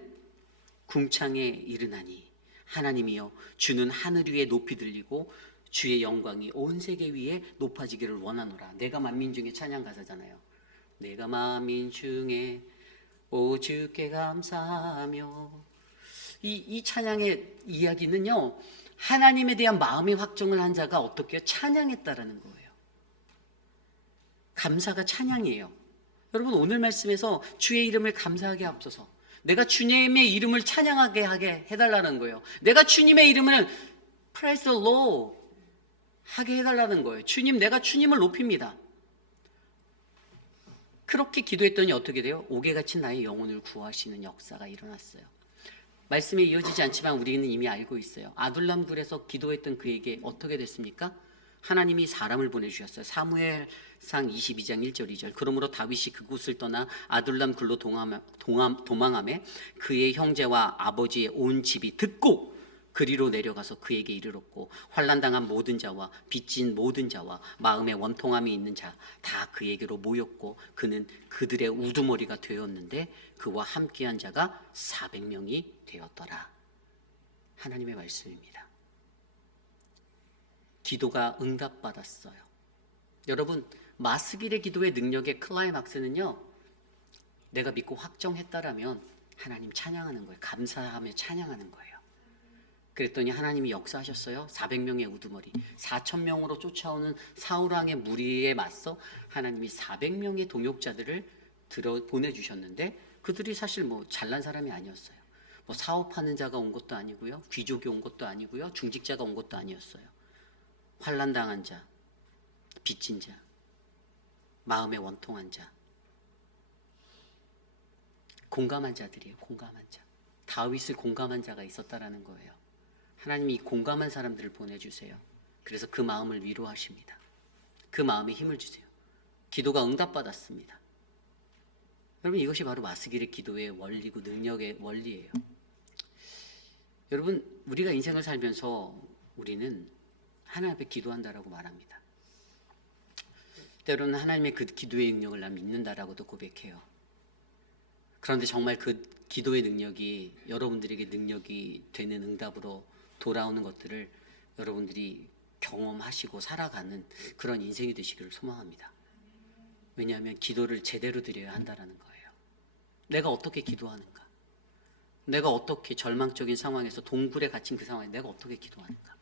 궁창에 이르나니 하나님이여 주는 하늘 위에 높이 들리고 주의 영광이 온 세계 위에 높아지기를 원하노라. 내가 만민 중에 찬양 가사잖아요. 내가 만민 중에 오 주께 감사하며. 이 찬양의 이야기는요, 하나님에 대한 마음의 확정을 한 자가 어떻게 찬양했다라는 거예요. 감사가 찬양이에요. 여러분 오늘 말씀에서 주의 이름을 감사하게 앞서서 내가 주님의 이름을 찬양하게 하게 해달라는 거예요. 내가 주님의 이름을 praise the Lord 하게 해달라는 거예요. 주님, 내가 주님을 높입니다. 그렇게 기도했더니 어떻게 돼요? 옥에같이 나의 영혼을 구하시는 역사가 일어났어요. 말씀에 이어지지 않지만 우리는 이미 알고 있어요. 아둘람 굴에서 기도했던 그에게 어떻게 됐습니까? 하나님이 사람을 보내주셨어요. 사무엘상 22장 1절 2절. 그러므로 다윗이 그곳을 떠나 아둘람 굴로 도망하며 그의 형제와 아버지의 온 집이 듣고 그리로 내려가서 그에게 이르렀고 환난당한 모든 자와 빚진 모든 자와 마음에 원통함이 있는 자 다 그에게로 모였고 그는 그들의 우두머리가 되었는데 그와 함께한 자가 400명이 되었더라. 하나님의 말씀입니다. 기도가 응답받았어요. 여러분 마스길의 기도의 능력의 클라이막스는요, 내가 믿고 확정했다라면 하나님 찬양하는 거예요. 감사하며 찬양하는 거예요. 그랬더니 하나님이 역사하셨어요. 400명의 우두머리 4,000명으로 쫓아오는 사울왕의 무리에 맞서 하나님이 400명의 동역자들을 보내주셨는데 그들이 사실 뭐 잘난 사람이 아니었어요. 뭐 사업하는 자가 온 것도 아니고요, 귀족이 온 것도 아니고요, 중직자가 온 것도 아니었어요. 환난당한 자, 빚진 자, 마음에 원통한 자, 공감한 자들이에요. 공감한 자. 다윗을 공감한 자가 있었다라는 거예요. 하나님이 이 공감한 사람들을 보내주세요. 그래서 그 마음을 위로하십니다. 그 마음에 힘을 주세요. 기도가 응답받았습니다. 여러분 이것이 바로 마스길의 기도의 원리고 능력의 원리예요. 여러분 우리가 인생을 살면서 우리는 하나님 앞에 기도한다라고 말합니다. 때로는 하나님의 그 기도의 능력을 난 믿는다라고도 고백해요. 그런데 정말 그 기도의 능력이 여러분들에게 능력이 되는 응답으로 돌아오는 것들을 여러분들이 경험하시고 살아가는 그런 인생이 되시기를 소망합니다. 왜냐하면 기도를 제대로 드려야 한다는 거예요. 내가 어떻게 기도하는가? 내가 어떻게 절망적인 상황에서 동굴에 갇힌 그 상황에 내가 어떻게 기도하는가?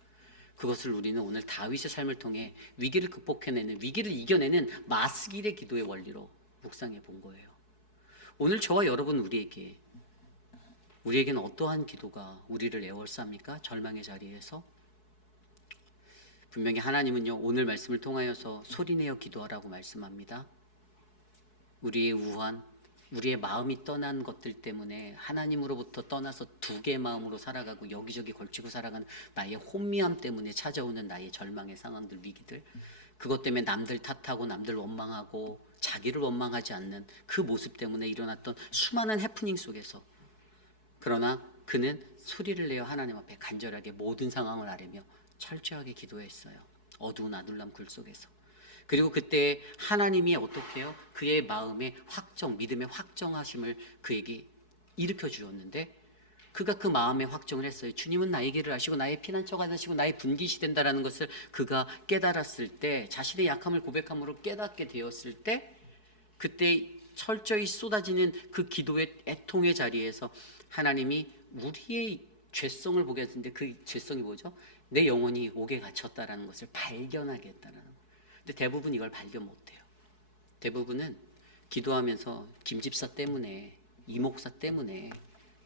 그것을 우리는 오늘 다윗의 삶을 통해 위기를 극복해내는, 위기를 이겨내는 마스길의 기도의 원리로 묵상해 본 거예요. 오늘 저와 여러분 우리에게는 어떠한 기도가 우리를 애월쌉니까? 절망의 자리에서 분명히 하나님은요 오늘 말씀을 통하여서 소리내어 기도하라고 말씀합니다. 우리의 우환, 우리의 마음이 떠난 것들 때문에 하나님으로부터 떠나서 두 개의 마음으로 살아가고 여기저기 걸치고 살아가는 나의 혼미함 때문에 찾아오는 나의 절망의 상황들, 위기들, 그것 때문에 남들 탓하고 남들 원망하고 자기를 원망하지 않는 그 모습 때문에 일어났던 수많은 해프닝 속에서, 그러나 그는 소리를 내어 하나님 앞에 간절하게 모든 상황을 아뢰며 철저하게 기도했어요. 어두운 아둘람 굴 속에서. 그리고 그때 하나님이 어떻게 해요? 그의 마음의 확정, 믿음의 확정하심을 그에게 일으켜 주었는데, 그가 그 마음의 확정을 했어요. 주님은 나의 길을 아시고 나의 피난처가 되시고 나의 분깃이 된다라는 것을 그가 깨달았을 때, 자신의 약함을 고백함으로 깨닫게 되었을 때, 그때 철저히 쏟아지는 그 기도의 애통의 자리에서 하나님이 우리의 죄성을 보게 했는데, 그 죄성이 뭐죠? 내 영혼이 옥에 갇혔다라는 것을 발견하게 했다는 거예요. 근데 대부분 이걸 발견 못해요. 대부분은 기도하면서 김 집사 때문에, 이 목사 때문에,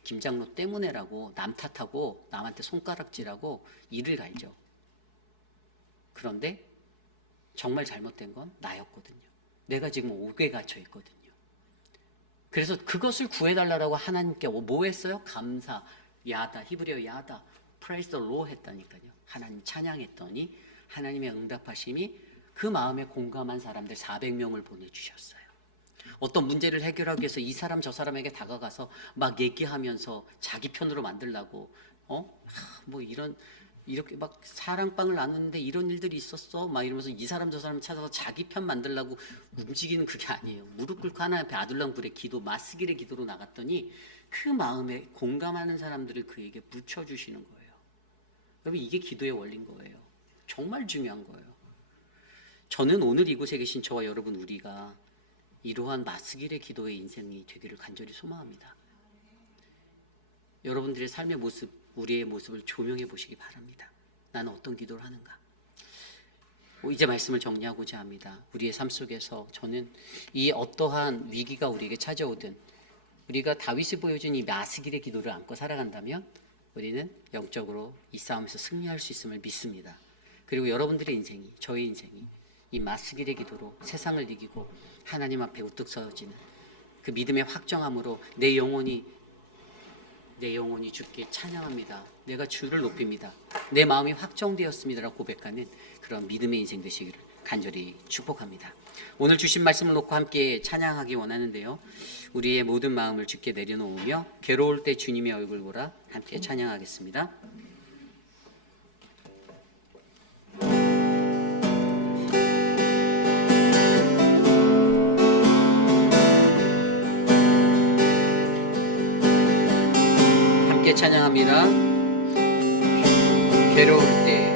김 장로 때문에라고 남 탓하고 남한테 손가락질하고 이를 갈죠. 그런데 정말 잘못된 건 나였거든요. 내가 지금 옥에 갇혀 있거든요. 그래서 그것을 구해달라고 하나님께 뭐 했어요? 감사, 야다, 히브리어 야다, praise the Lord 했다니까요. 하나님 찬양했더니 하나님의 응답하심이 그 마음에 공감한 사람들 400명을 보내주셨어요. 어떤 문제를 해결하기 위해서 이 사람 저 사람에게 다가가서 막 얘기하면서 자기 편으로 만들라고 뭐 이렇게 막 사랑방을 나누는데 이런 일들이 있었어 막 이러면서 이 사람 저 사람 찾아서 자기 편 만들라고 움직이는 그게 아니에요. 무릎 꿇고 하나님 앞에 아둘람굴의 기도, 마스길의 기도로 나갔더니 그 마음에 공감하는 사람들을 그에게 붙여주시는 거예요. 여러분, 이게 기도의 원리인 거예요. 정말 중요한 거예요. 저는 오늘 이곳에 계신 저와 여러분, 우리가 이러한 마스길의 기도의 인생이 되기를 간절히 소망합니다. 여러분들의 삶의 모습, 우리의 모습을 조명해 보시기 바랍니다. 나는 어떤 기도를 하는가? 이제 말씀을 정리하고자 합니다. 우리의 삶 속에서 저는 이 어떠한 위기가 우리에게 찾아오든 우리가 다윗이 보여준 이 마스길의 기도를 안고 살아간다면 우리는 영적으로 이 싸움에서 승리할 수 있음을 믿습니다. 그리고 여러분들의 인생이, 저의 인생이 이 마스길의 기도로 세상을 이기고 하나님 앞에 우뚝 서지는 그 믿음의 확정함으로 내 영혼이 주께 찬양합니다. 내가 주를 높입니다. 내 마음이 확정되었습니다라고 고백하는 그런 믿음의 인생 되시기를 간절히 축복합니다. 오늘 주신 말씀을 놓고 함께 찬양하기 원하는데요. 우리의 모든 마음을 주께 내려놓으며 괴로울 때 주님의 얼굴 보라 함께 찬양하겠습니다. 함께 찬양합니다. 괴로울 때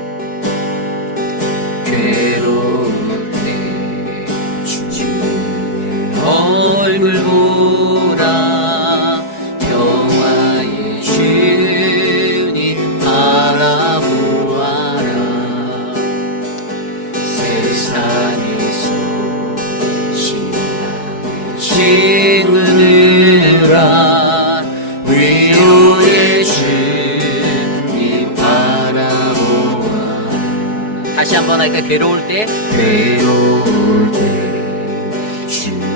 주님의 얼굴 보라 평화의 주님 바라보아라 세상에서 신앙을 지으느라 위로의 주님 바라보아라. 다시 한번 할까요? 괴로울 때 주님의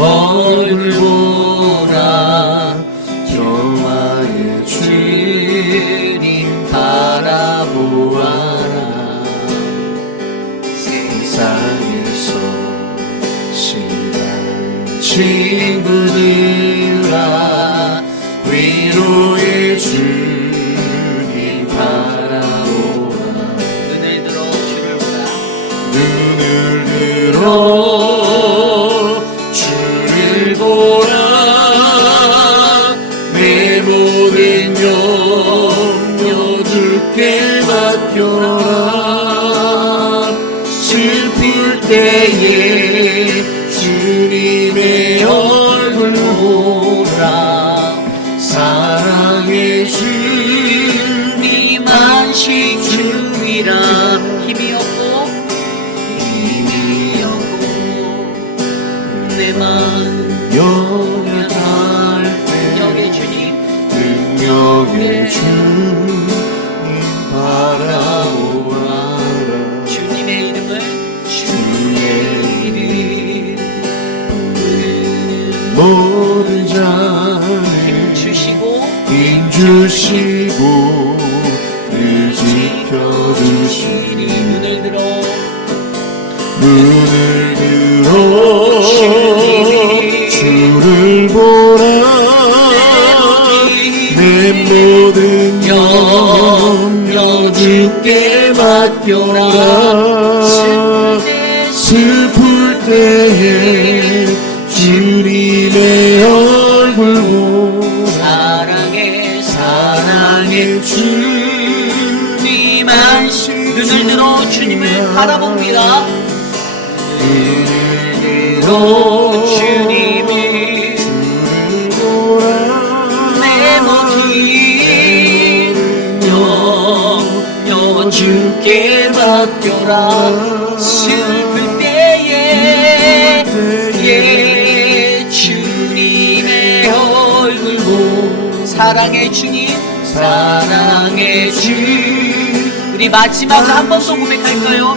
얼굴 보라 평화의 주님 바라보아라 세상에서 신랑 친구들아 위로의 주님 바라보아 눈을 들어 주를 보라 눈을 들어 주를 보라 내 모든 염려 주께 맡겨라 슬플 때에 주님의 얼굴 보라 사랑의 주님 안식 주이라 힘이 없고 내 마음 영원할 능력의 주님 능력의 주님 바라보아라 주님의 이름을 주의 이름 모든 자에 힘 주시고 늘 지켜주시니 눈을 들어 주를 보라 내 모든 염려 주께 주께 맡겨라. 슬플 때에 주님의 얼굴 보라. 사랑해 주님 안식. 눈을 들어 주님을 바라봅니다. 눈을 들어 주님을 내 모든 영영 주께 맡겨라. 슬플 때에 주님의 얼굴 보. 사랑해 주님, 사랑해 주. 우리 마지막으로 한 번 더 고백할까요?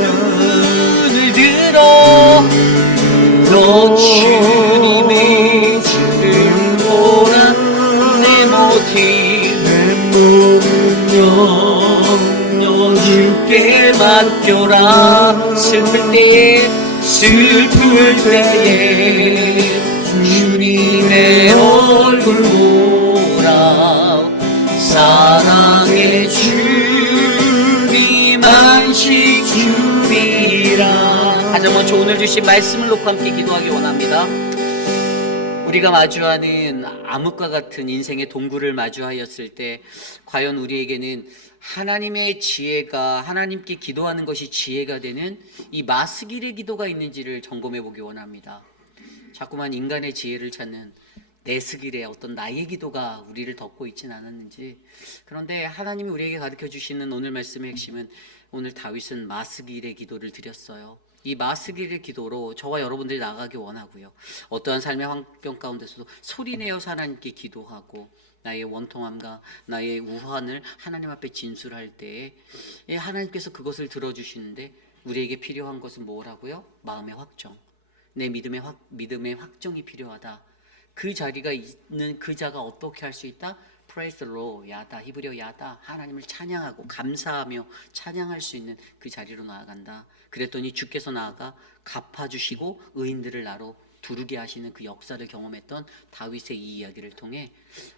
눈을 들어 주님의 주를 보라. 내 모든 영영 주께 맡겨라. 슬플 때에 주님의 얼굴 보라. 사랑의 주님 안식 주리라. 다시 한번 오늘 주신 말씀을 놓고 함께 기도하기 원합니다. 우리가 마주하는 암흑과 같은 인생의 동굴을 마주하였을 때 과연 우리에게는 하나님의 지혜가, 하나님께 기도하는 것이 지혜가 되는 이 마스길의 기도가 있는지를 점검해 보기 원합니다. 자꾸만 인간의 지혜를 찾는 내스길의 어떤 나의 기도가 우리를 덮고 있진 않았는지. 그런데 하나님이 우리에게 가르쳐 주시는 오늘 말씀의 핵심은, 오늘 다윗은 마스길의 기도를 드렸어요. 이 마스길의 기도로 저와 여러분들이 나아가기 원하고요. 어떠한 삶의 환경 가운데서도 소리내어 하나님께 기도하고 나의 원통함과 나의 우환을 하나님 앞에 진술할 때에 하나님께서 그것을 들어주시는데, 우리에게 필요한 것은 뭐라고요? 마음의 확정. 내 믿음의 확정이 필요하다. 그 자리가 있는 그 자가 어떻게 할 수 있다? 프레이스로 야다, 히브리어 야다, 하나님을 찬양하고 감사하며 찬양할 수 있는 그 자리로 나아간다. 그랬더니 주께서 나아가 갚아주시고 의인들을 나로 두르게 하시는 그 역사를 경험했던 다윗의 이 이야기를 통해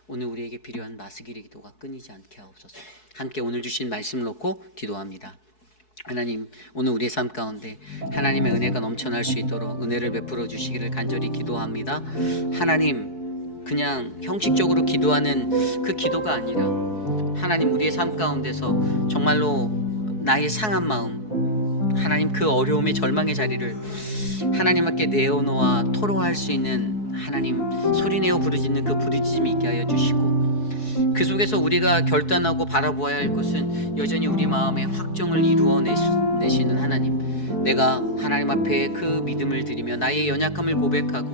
오늘 우리에게 필요한 마스길의 기도가 끊이지 않게 하옵소서. 함께 오늘 주신 말씀을 놓고 기도합니다. 하나님, 오늘 우리의 삶 가운데 하나님의 은혜가 넘쳐날 수 있도록 은혜를 베풀어 주시기를 간절히 기도합니다. 하나님, 그냥 형식적으로 기도하는 그 기도가 아니라 하나님, 우리의 삶 가운데서 정말로 나의 상한 마음, 하나님 그 어려움의 절망의 자리를 하나님 앞에 내어놓아 토로할 수 있는, 하나님 소리내어 부르짖는 그 부르짖음이 있게 하여 주시고, 그 속에서 우리가 결단하고 바라보아야 할 것은 여전히 우리 마음의 확정을 이루어내시는 하나님, 내가 하나님 앞에 그 믿음을 드리며 나의 연약함을 고백하고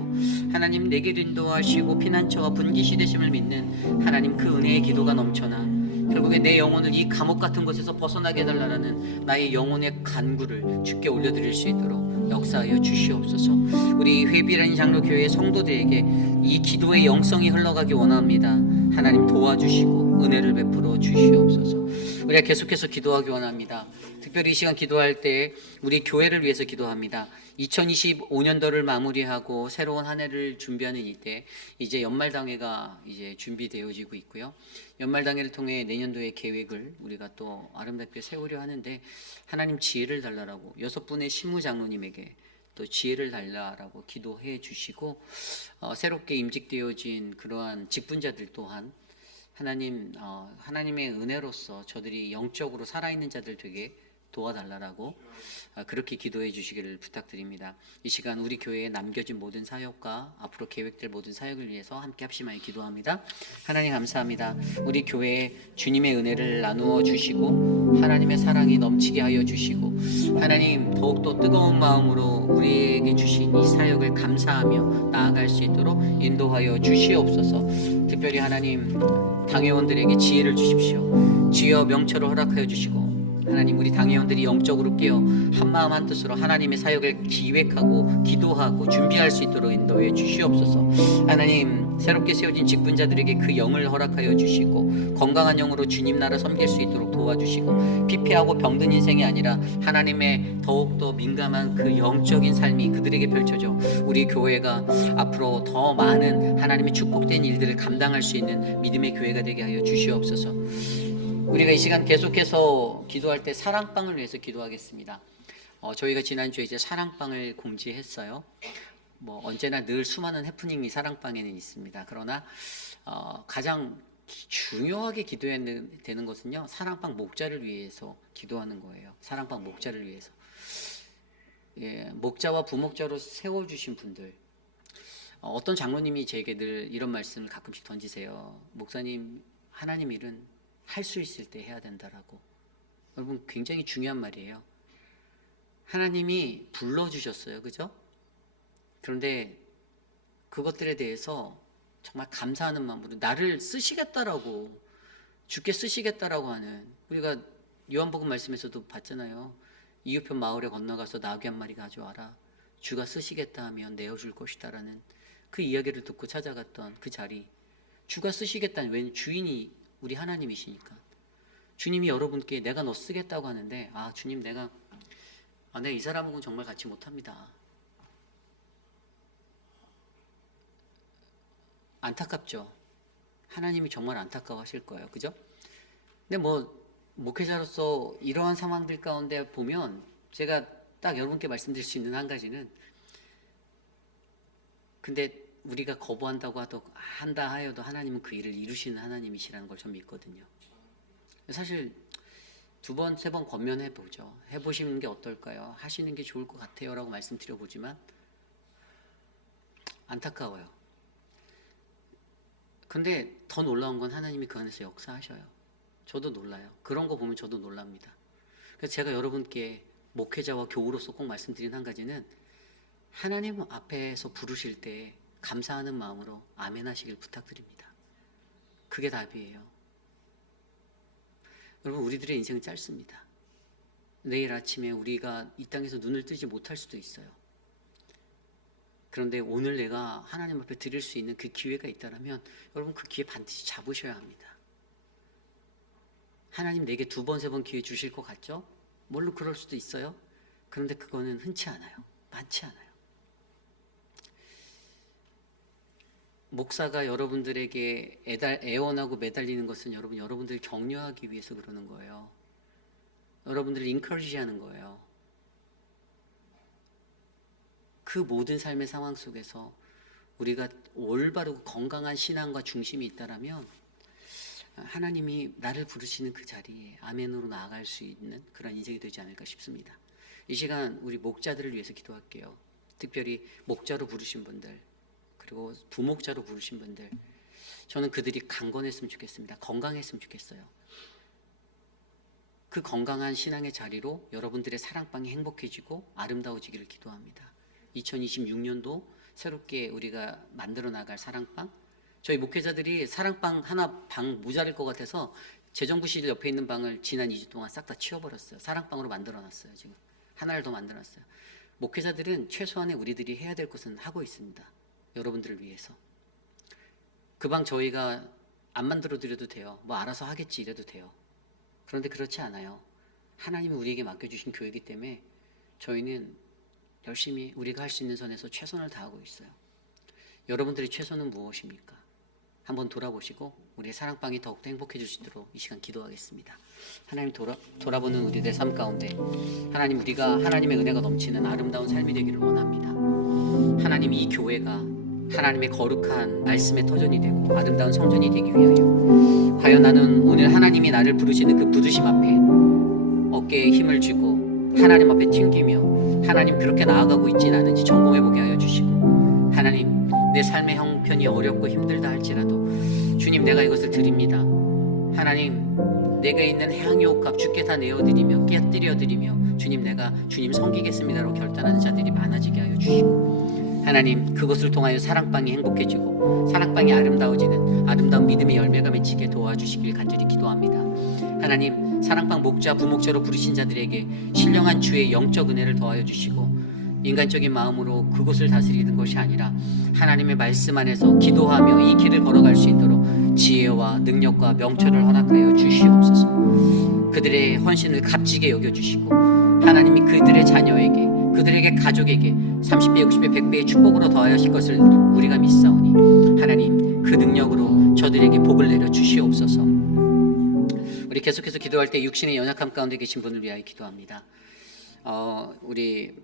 하나님 내게 인도하시고 피난처와 분기시 되심을 믿는 하나님, 그 은혜의 기도가 넘쳐나 결국에 내 영혼을 이 감옥 같은 곳에서 벗어나게 해달라는 나의 영혼의 간구를 주께 올려드릴 수 있도록 역사하여 주시옵소서. 우리 회비라는 장로교회 성도들에게 이 기도의 영성이 흘러가기 원합니다. 하나님 도와주시고 은혜를 베풀어 주시옵소서. 우리가 계속해서 기도하기 원합니다. 특별히 이 시간 기도할 때 우리 교회를 위해서 기도합니다. 2025년도를 마무리하고 새로운 한 해를 준비하는 이때 이제 연말당회가 이제 준비되어지고 있고요. 연말당회를 통해 내년도의 계획을 우리가 또 아름답게 세우려 하는데, 하나님 지혜를 달라라고 6분의 신무장로님에게 또 지혜를 달라라고 기도해 주시고, 새롭게 임직되어진 그러한 직분자들 또한 하나님, 하나님의 은혜로서 저들이 영적으로 살아있는 자들 되게 도와달라고 그렇게 기도해 주시기를 부탁드립니다. 이 시간 우리 교회에 남겨진 모든 사역과 앞으로 계획될 모든 사역을 위해서 함께 합심하여 기도합니다. 하나님 감사합니다. 우리 교회에 주님의 은혜를 나누어 주시고 하나님의 사랑이 넘치게 하여 주시고, 하나님 더욱더 뜨거운 마음으로 우리에게 주신 이 사역을 감사하며 나아갈 수 있도록 인도하여 주시옵소서. 특별히 하나님, 당회원들에게 지혜를 주십시오. 주여 명철을 허락하여 주시고, 하나님 우리 당회원들이 영적으로 깨어 한마음 한뜻으로 하나님의 사역을 기획하고 기도하고 준비할 수 있도록 인도해 주시옵소서. 하나님, 새롭게 세워진 직분자들에게 그 영을 허락하여 주시고 건강한 영으로 주님 나라 섬길 수 있도록 도와주시고, 피폐하고 병든 인생이 아니라 하나님의 더욱더 민감한 그 영적인 삶이 그들에게 펼쳐져 우리 교회가 앞으로 더 많은 하나님의 축복된 일들을 감당할 수 있는 믿음의 교회가 되게 하여 주시옵소서. 우리가 이 시간 계속해서 기도할 때 사랑방을 위해서 기도하겠습니다. 저희가 지난주에 이제 사랑방을 공지했어요. 뭐 언제나 늘 수많은 해프닝이 사랑방에는 있습니다. 그러나 가장 중요하게 기도해야 되는 것은요, 사랑방 목자를 위해서 기도하는 거예요. 사랑방 목자를 위해서. 예, 목자와 부목자로 세워주신 분들. 어떤 장로님이 제게 늘 이런 말씀을 가끔씩 던지세요. 목사님, 하나님 일은 할 수 있을 때 해야 된다라고. 여러분, 굉장히 중요한 말이에요. 하나님이 불러주셨어요. 그죠? 그런데 그것들에 대해서 정말 감사하는 마음으로 나를 쓰시겠다라고, 주께 쓰시겠다라고 하는, 우리가 요한복음 말씀에서도 봤잖아요. 이웃편 마을에 건너가서 나귀 한 마리 가져와라. 주가 쓰시겠다 하면 내어줄 것이다라는 그 이야기를 듣고 찾아갔던 그 자리. 주가 쓰시겠다는, 왜 주인이 우리 하나님이시니까. 주님이 여러분께 내가 너 쓰겠다고 하는데, 주님 내가 이 사람하고는 정말 같이 못합니다. 안타깝죠. 하나님이 정말 안타까워하실 거예요. 그죠? 근데 목회자로서 이러한 상황들 가운데 보면 제가 딱 여러분께 말씀드릴 수 있는 한 가지는, 근데 우리가 거부한다고 한다 하여도 하나님은 그 일을 이루시는 하나님이시라는 걸 좀 믿거든요. 사실 2번, 3번 권면해 보죠. 해보시는 게 어떨까요? 하시는 게 좋을 것 같아요 라고 말씀드려 보지만 안타까워요. 근데 더 놀라운 건 하나님이 그 안에서 역사하셔요. 저도 놀라요. 그런 거 보면 저도 놀랍니다. 그래서 제가 여러분께 목회자와 교우로서 꼭 말씀드린 한 가지는, 하나님 앞에서 부르실 때 감사하는 마음으로 아멘 하시길 부탁드립니다. 그게 답이에요. 여러분, 우리들의 인생은 짧습니다. 내일 아침에 우리가 이 땅에서 눈을 뜨지 못할 수도 있어요. 그런데 오늘 내가 하나님 앞에 드릴 수 있는 그 기회가 있다면 여러분, 그 기회 반드시 잡으셔야 합니다. 하나님 내게 2번, 3번 기회 주실 것 같죠? 물론 그럴 수도 있어요. 그런데 그거는 흔치 않아요. 많지 않아요. 목사가 여러분들에게 애원하고 매달리는 것은 여러분들을 격려하기 위해서 그러는 거예요. 여러분들을 인커리지하는 거예요. 그 모든 삶의 상황 속에서 우리가 올바르고 건강한 신앙과 중심이 있다라면 하나님이 나를 부르시는 그 자리에 아멘으로 나아갈 수 있는 그런 인생이 되지 않을까 싶습니다. 이 시간 우리 목자들을 위해서 기도할게요. 특별히 목자로 부르신 분들, 그리고 부목자로 부르신 분들, 저는 그들이 강건했으면 좋겠습니다. 건강했으면 좋겠어요. 그 건강한 신앙의 자리로 여러분들의 사랑방이 행복해지고 아름다워지기를 기도합니다. 2026년도 새롭게 우리가 만들어 나갈 사랑방, 저희 목회자들이 사랑방 하나 방 모자랄 것 같아서 재정부실 옆에 있는 방을 지난 2주 동안 싹 다 치워버렸어요. 사랑방으로 만들어놨어요. 지금 하나를 더 만들어놨어요. 목회자들은 최소한의 우리들이 해야 될 것은 하고 있습니다. 여러분들을 위해서. 그 방 저희가 안 만들어 드려도 돼요. 알아서 하겠지 이래도 돼요. 그런데 그렇지 않아요. 하나님이 우리에게 맡겨주신 교회이기 때문에 저희는 열심히 우리가 할 수 있는 선에서 최선을 다하고 있어요. 여러분들의 최선은 무엇입니까? 한번 돌아보시고 우리의 사랑방이 더욱더 행복해질 수 있도록 이 시간 기도하겠습니다. 하나님 돌아보는 우리들의 삶 가운데, 하나님, 우리가 하나님의 은혜가 넘치는 아름다운 삶이 되기를 원합니다. 하나님, 이 교회가 하나님의 거룩한 말씀의 터전이 되고 아름다운 성전이 되기 위하여, 과연 나는 오늘 하나님이 나를 부르시는 그 부르심 앞에 어깨에 힘을 쥐고 하나님 앞에 튕기며 하나님 그렇게 나아가고 있지는 않은지 점검해보게 하여 주시고, 하나님, 내 삶의 형편이 어렵고 힘들다 할지라도 주님, 내가 이것을 드립니다. 하나님, 내게 있는 향유 옥합 주께 다 내어드리며 깨뜨려드리며 주님, 내가 주님 섬기겠습니다라고 결단하는 자들이 많아지게 하여 주시고, 하나님, 그것을 통하여 사랑방이 행복해지고 사랑방이 아름다워지는 아름다운 믿음의 열매가 맺히게 도와주시길 간절히 기도합니다. 하나님, 사랑방 목자, 부목자로 부르신 자들에게 신령한 주의 영적 은혜를 더하여 주시고, 인간적인 마음으로 그곳을 다스리는 것이 아니라 하나님의 말씀 안에서 기도하며 이 길을 걸어갈 수 있도록 지혜와 능력과 명철을 허락하여 주시옵소서. 그들의 헌신을 값지게 여겨주시고, 하나님이 그들의 자녀에게, 그들에게 가족에게 30배, 60배, 100배의 축복으로 더하실 것을 우리가 믿사오니, 하나님, 그 능력으로 저들에게 복을 내려 주시옵소서. 우리 계속해서 기도할 때 육신의 연약함 가운데 계신 분을 위하여 기도합니다. 우리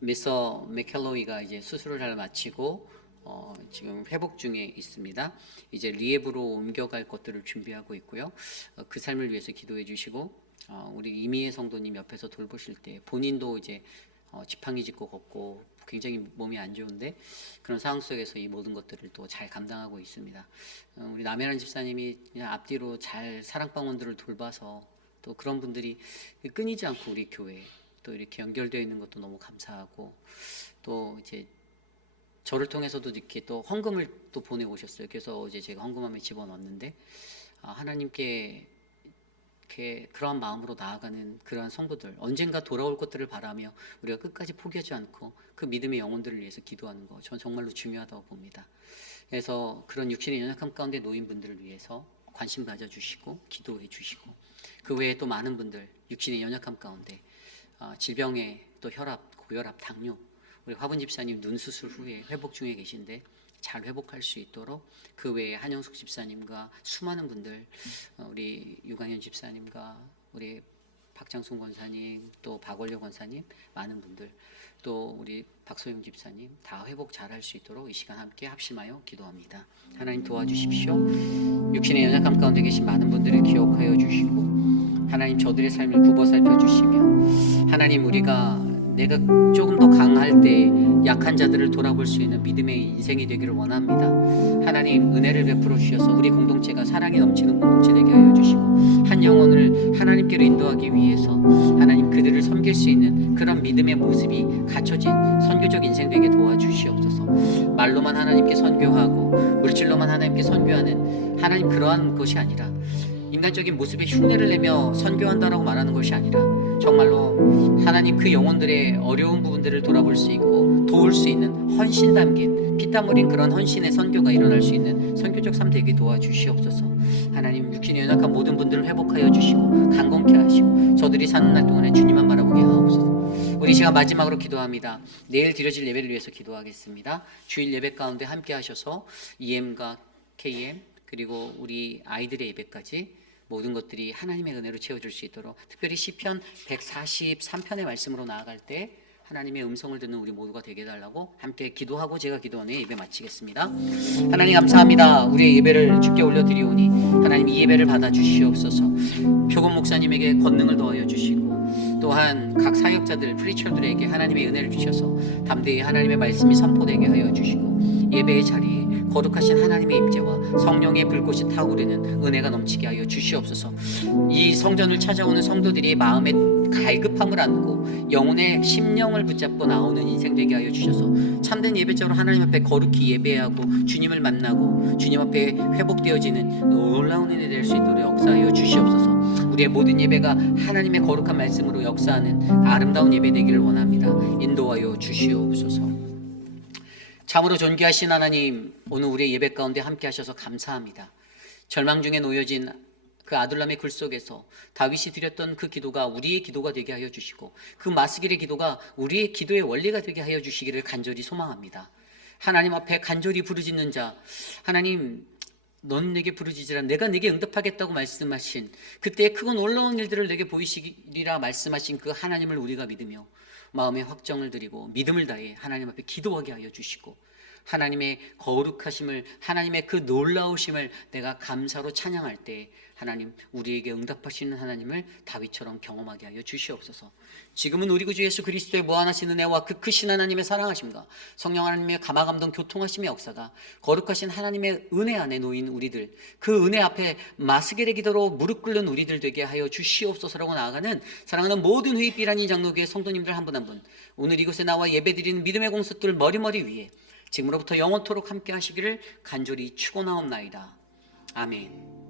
미서 맥켈로이가 이제 수술을 잘 마치고 지금 회복 중에 있습니다. 이제 리앱으로 옮겨갈 것들을 준비하고 있고요. 그 삶을 위해서 기도해 주시고 우리 이미혜 성도님 옆에서 돌보실 때 본인도 이제 지팡이 짚고 걷고 굉장히 몸이 안 좋은데 그런 상황 속에서 이 모든 것들을 또 잘 감당하고 있습니다. 우리 남혜란 집사님이 그냥 앞뒤로 잘 사랑방원들을 돌봐서 또 그런 분들이 끊이지 않고 우리 교회에 또 이렇게 연결되어 있는 것도 너무 감사하고 또 이제 저를 통해서도 이렇게 또 헌금을 또 보내오셨어요. 그래서 어제 제가 헌금함에 집어넣었는데 하나님께 이렇게 그러한 마음으로 나아가는 그러한 성도들 언젠가 돌아올 것들을 바라며 우리가 끝까지 포기하지 않고 그 믿음의 영혼들을 위해서 기도하는 거 전 정말로 중요하다고 봅니다. 그래서 그런 육신의 연약함 가운데 놓인 분들을 위해서 관심 가져주시고 기도해 주시고 그 외에 또 많은 분들 육신의 연약함 가운데 질병에 또 혈압, 고혈압, 당뇨 우리 화분 집사님 눈 수술 후에 회복 중에 계신데 잘 회복할 수 있도록 그 외에 한영숙 집사님과 수많은 분들 우리 유강현 집사님과 우리 박장순 권사님 또 박원려 권사님 많은 분들 또 우리 박소영 집사님 다 회복 잘할 수 있도록 이 시간 함께 합심하여 기도합니다. 하나님 도와주십시오. 육신의 연약함 가운데 계신 많은 분들을 기억하여 주시고 하나님 저들의 삶을 굽어 살펴주시며 하나님 우리가 내가 조금 더 강할 때 약한 자들을 돌아볼 수 있는 믿음의 인생이 되기를 원합니다. 하나님 은혜를 베풀어 주셔서 우리 공동체가 사랑이 넘치는 공동체 되게 하여 주시고 한 영혼을 하나님께로 인도하기 위해서 하나님 그들을 섬길 수 있는 그런 믿음의 모습이 갖춰진 선교적 인생 되게 도와주시옵소서. 말로만 하나님께 선교하고 물질로만 하나님께 선교하는 하나님 그러한 것이 아니라 인간적인 모습에 흉내를 내며 선교한다라고 말하는 것이 아니라 정말로 하나님 그 영혼들의 어려운 부분들을 돌아볼 수 있고 도울 수 있는 헌신 담긴 피땀 흘린 그런 헌신의 선교가 일어날 수 있는 선교적 삶 되게 도와주시옵소서. 하나님 육신의 연약한 모든 분들을 회복하여 주시고 강건케 하시고 저들이 사는 날 동안에 주님만 바라보게 하옵소서. 우리 시간 마지막으로 기도합니다. 내일 드려질 예배를 위해서 기도하겠습니다. 주일 예배 가운데 함께 하셔서 EM과 KM 그리고 우리 아이들의 예배까지 모든 것들이 하나님의 은혜로 채워질 수 있도록 특별히 시편 143편의 말씀으로 나아갈 때 하나님의 음성을 듣는 우리 모두가 되게 해달라고 함께 기도하고 제가 기도하는 예배 마치겠습니다. 하나님 감사합니다. 우리의 예배를 주께 올려드리오니 하나님 이 예배를 받아주시옵소서. 표곤 목사님에게 권능을 더하여 주시고 또한 각 사역자들 프리처들에게 하나님의 은혜를 주셔서 담대히 하나님의 말씀이 선포되게 하여 주시고 예배의 자리에 거룩하신 하나님의 임재와 성령의 불꽃이 타오르는 은혜가 넘치게 하여 주시옵소서. 이 성전을 찾아오는 성도들이 마음에 갈급함을 안고 영혼의 심령을 붙잡고 나오는 인생 되게 하여 주셔서 참된 예배자로 하나님 앞에 거룩히 예배하고 주님을 만나고 주님 앞에 회복되어지는 놀라운 은혜 될 수 있도록 역사하여 주시옵소서. 우리의 모든 예배가 하나님의 거룩한 말씀으로 역사하는 아름다운 예배 되기를 원합니다. 인도하여 주시옵소서. 참으로 존귀하신 하나님, 오늘 우리의 예배 가운데 함께 하셔서 감사합니다. 절망 중에 놓여진 그 아둘람의 굴 속에서 다윗이 드렸던 그 기도가 우리의 기도가 되게 하여 주시고 그 마스길의 기도가 우리의 기도의 원리가 되게 하여 주시기를 간절히 소망합니다. 하나님 앞에 간절히 부르짖는 자, 하나님 넌 내게 부르짖으라 내가 내게 응답하겠다고 말씀하신 그때의 크고 놀라운 일들을 내게 보이시리라 말씀하신 그 하나님을 우리가 믿으며 마음의 확정을 드리고 믿음을 다해 하나님 앞에 기도하게 하여 주시고 하나님의 거룩하심을 하나님의 그 놀라우심을 내가 감사로 찬양할 때 하나님 우리에게 응답하시는 하나님을 다윗처럼 경험하게 하여 주시옵소서. 지금은 우리 구주 예수 그리스도의 무한하신 은혜와 그 크신 하나님의 사랑하심과 성령 하나님의 감화감동 교통하심의 역사가 거룩하신 하나님의 은혜 안에 놓인 우리들 그 은혜 앞에 마스겔의 기도로 무릎 꿇는 우리들 되게 하여 주시옵소서라고 나아가는 사랑하는 모든 회입비라니 장로교회 성도님들 한 분 한 분 오늘 이곳에 나와 예배드리는 믿음의 공수들 머리머리 위에 지금으로부터 영원토록 함께 하시기를 간절히 축원하옵나이다. 아멘.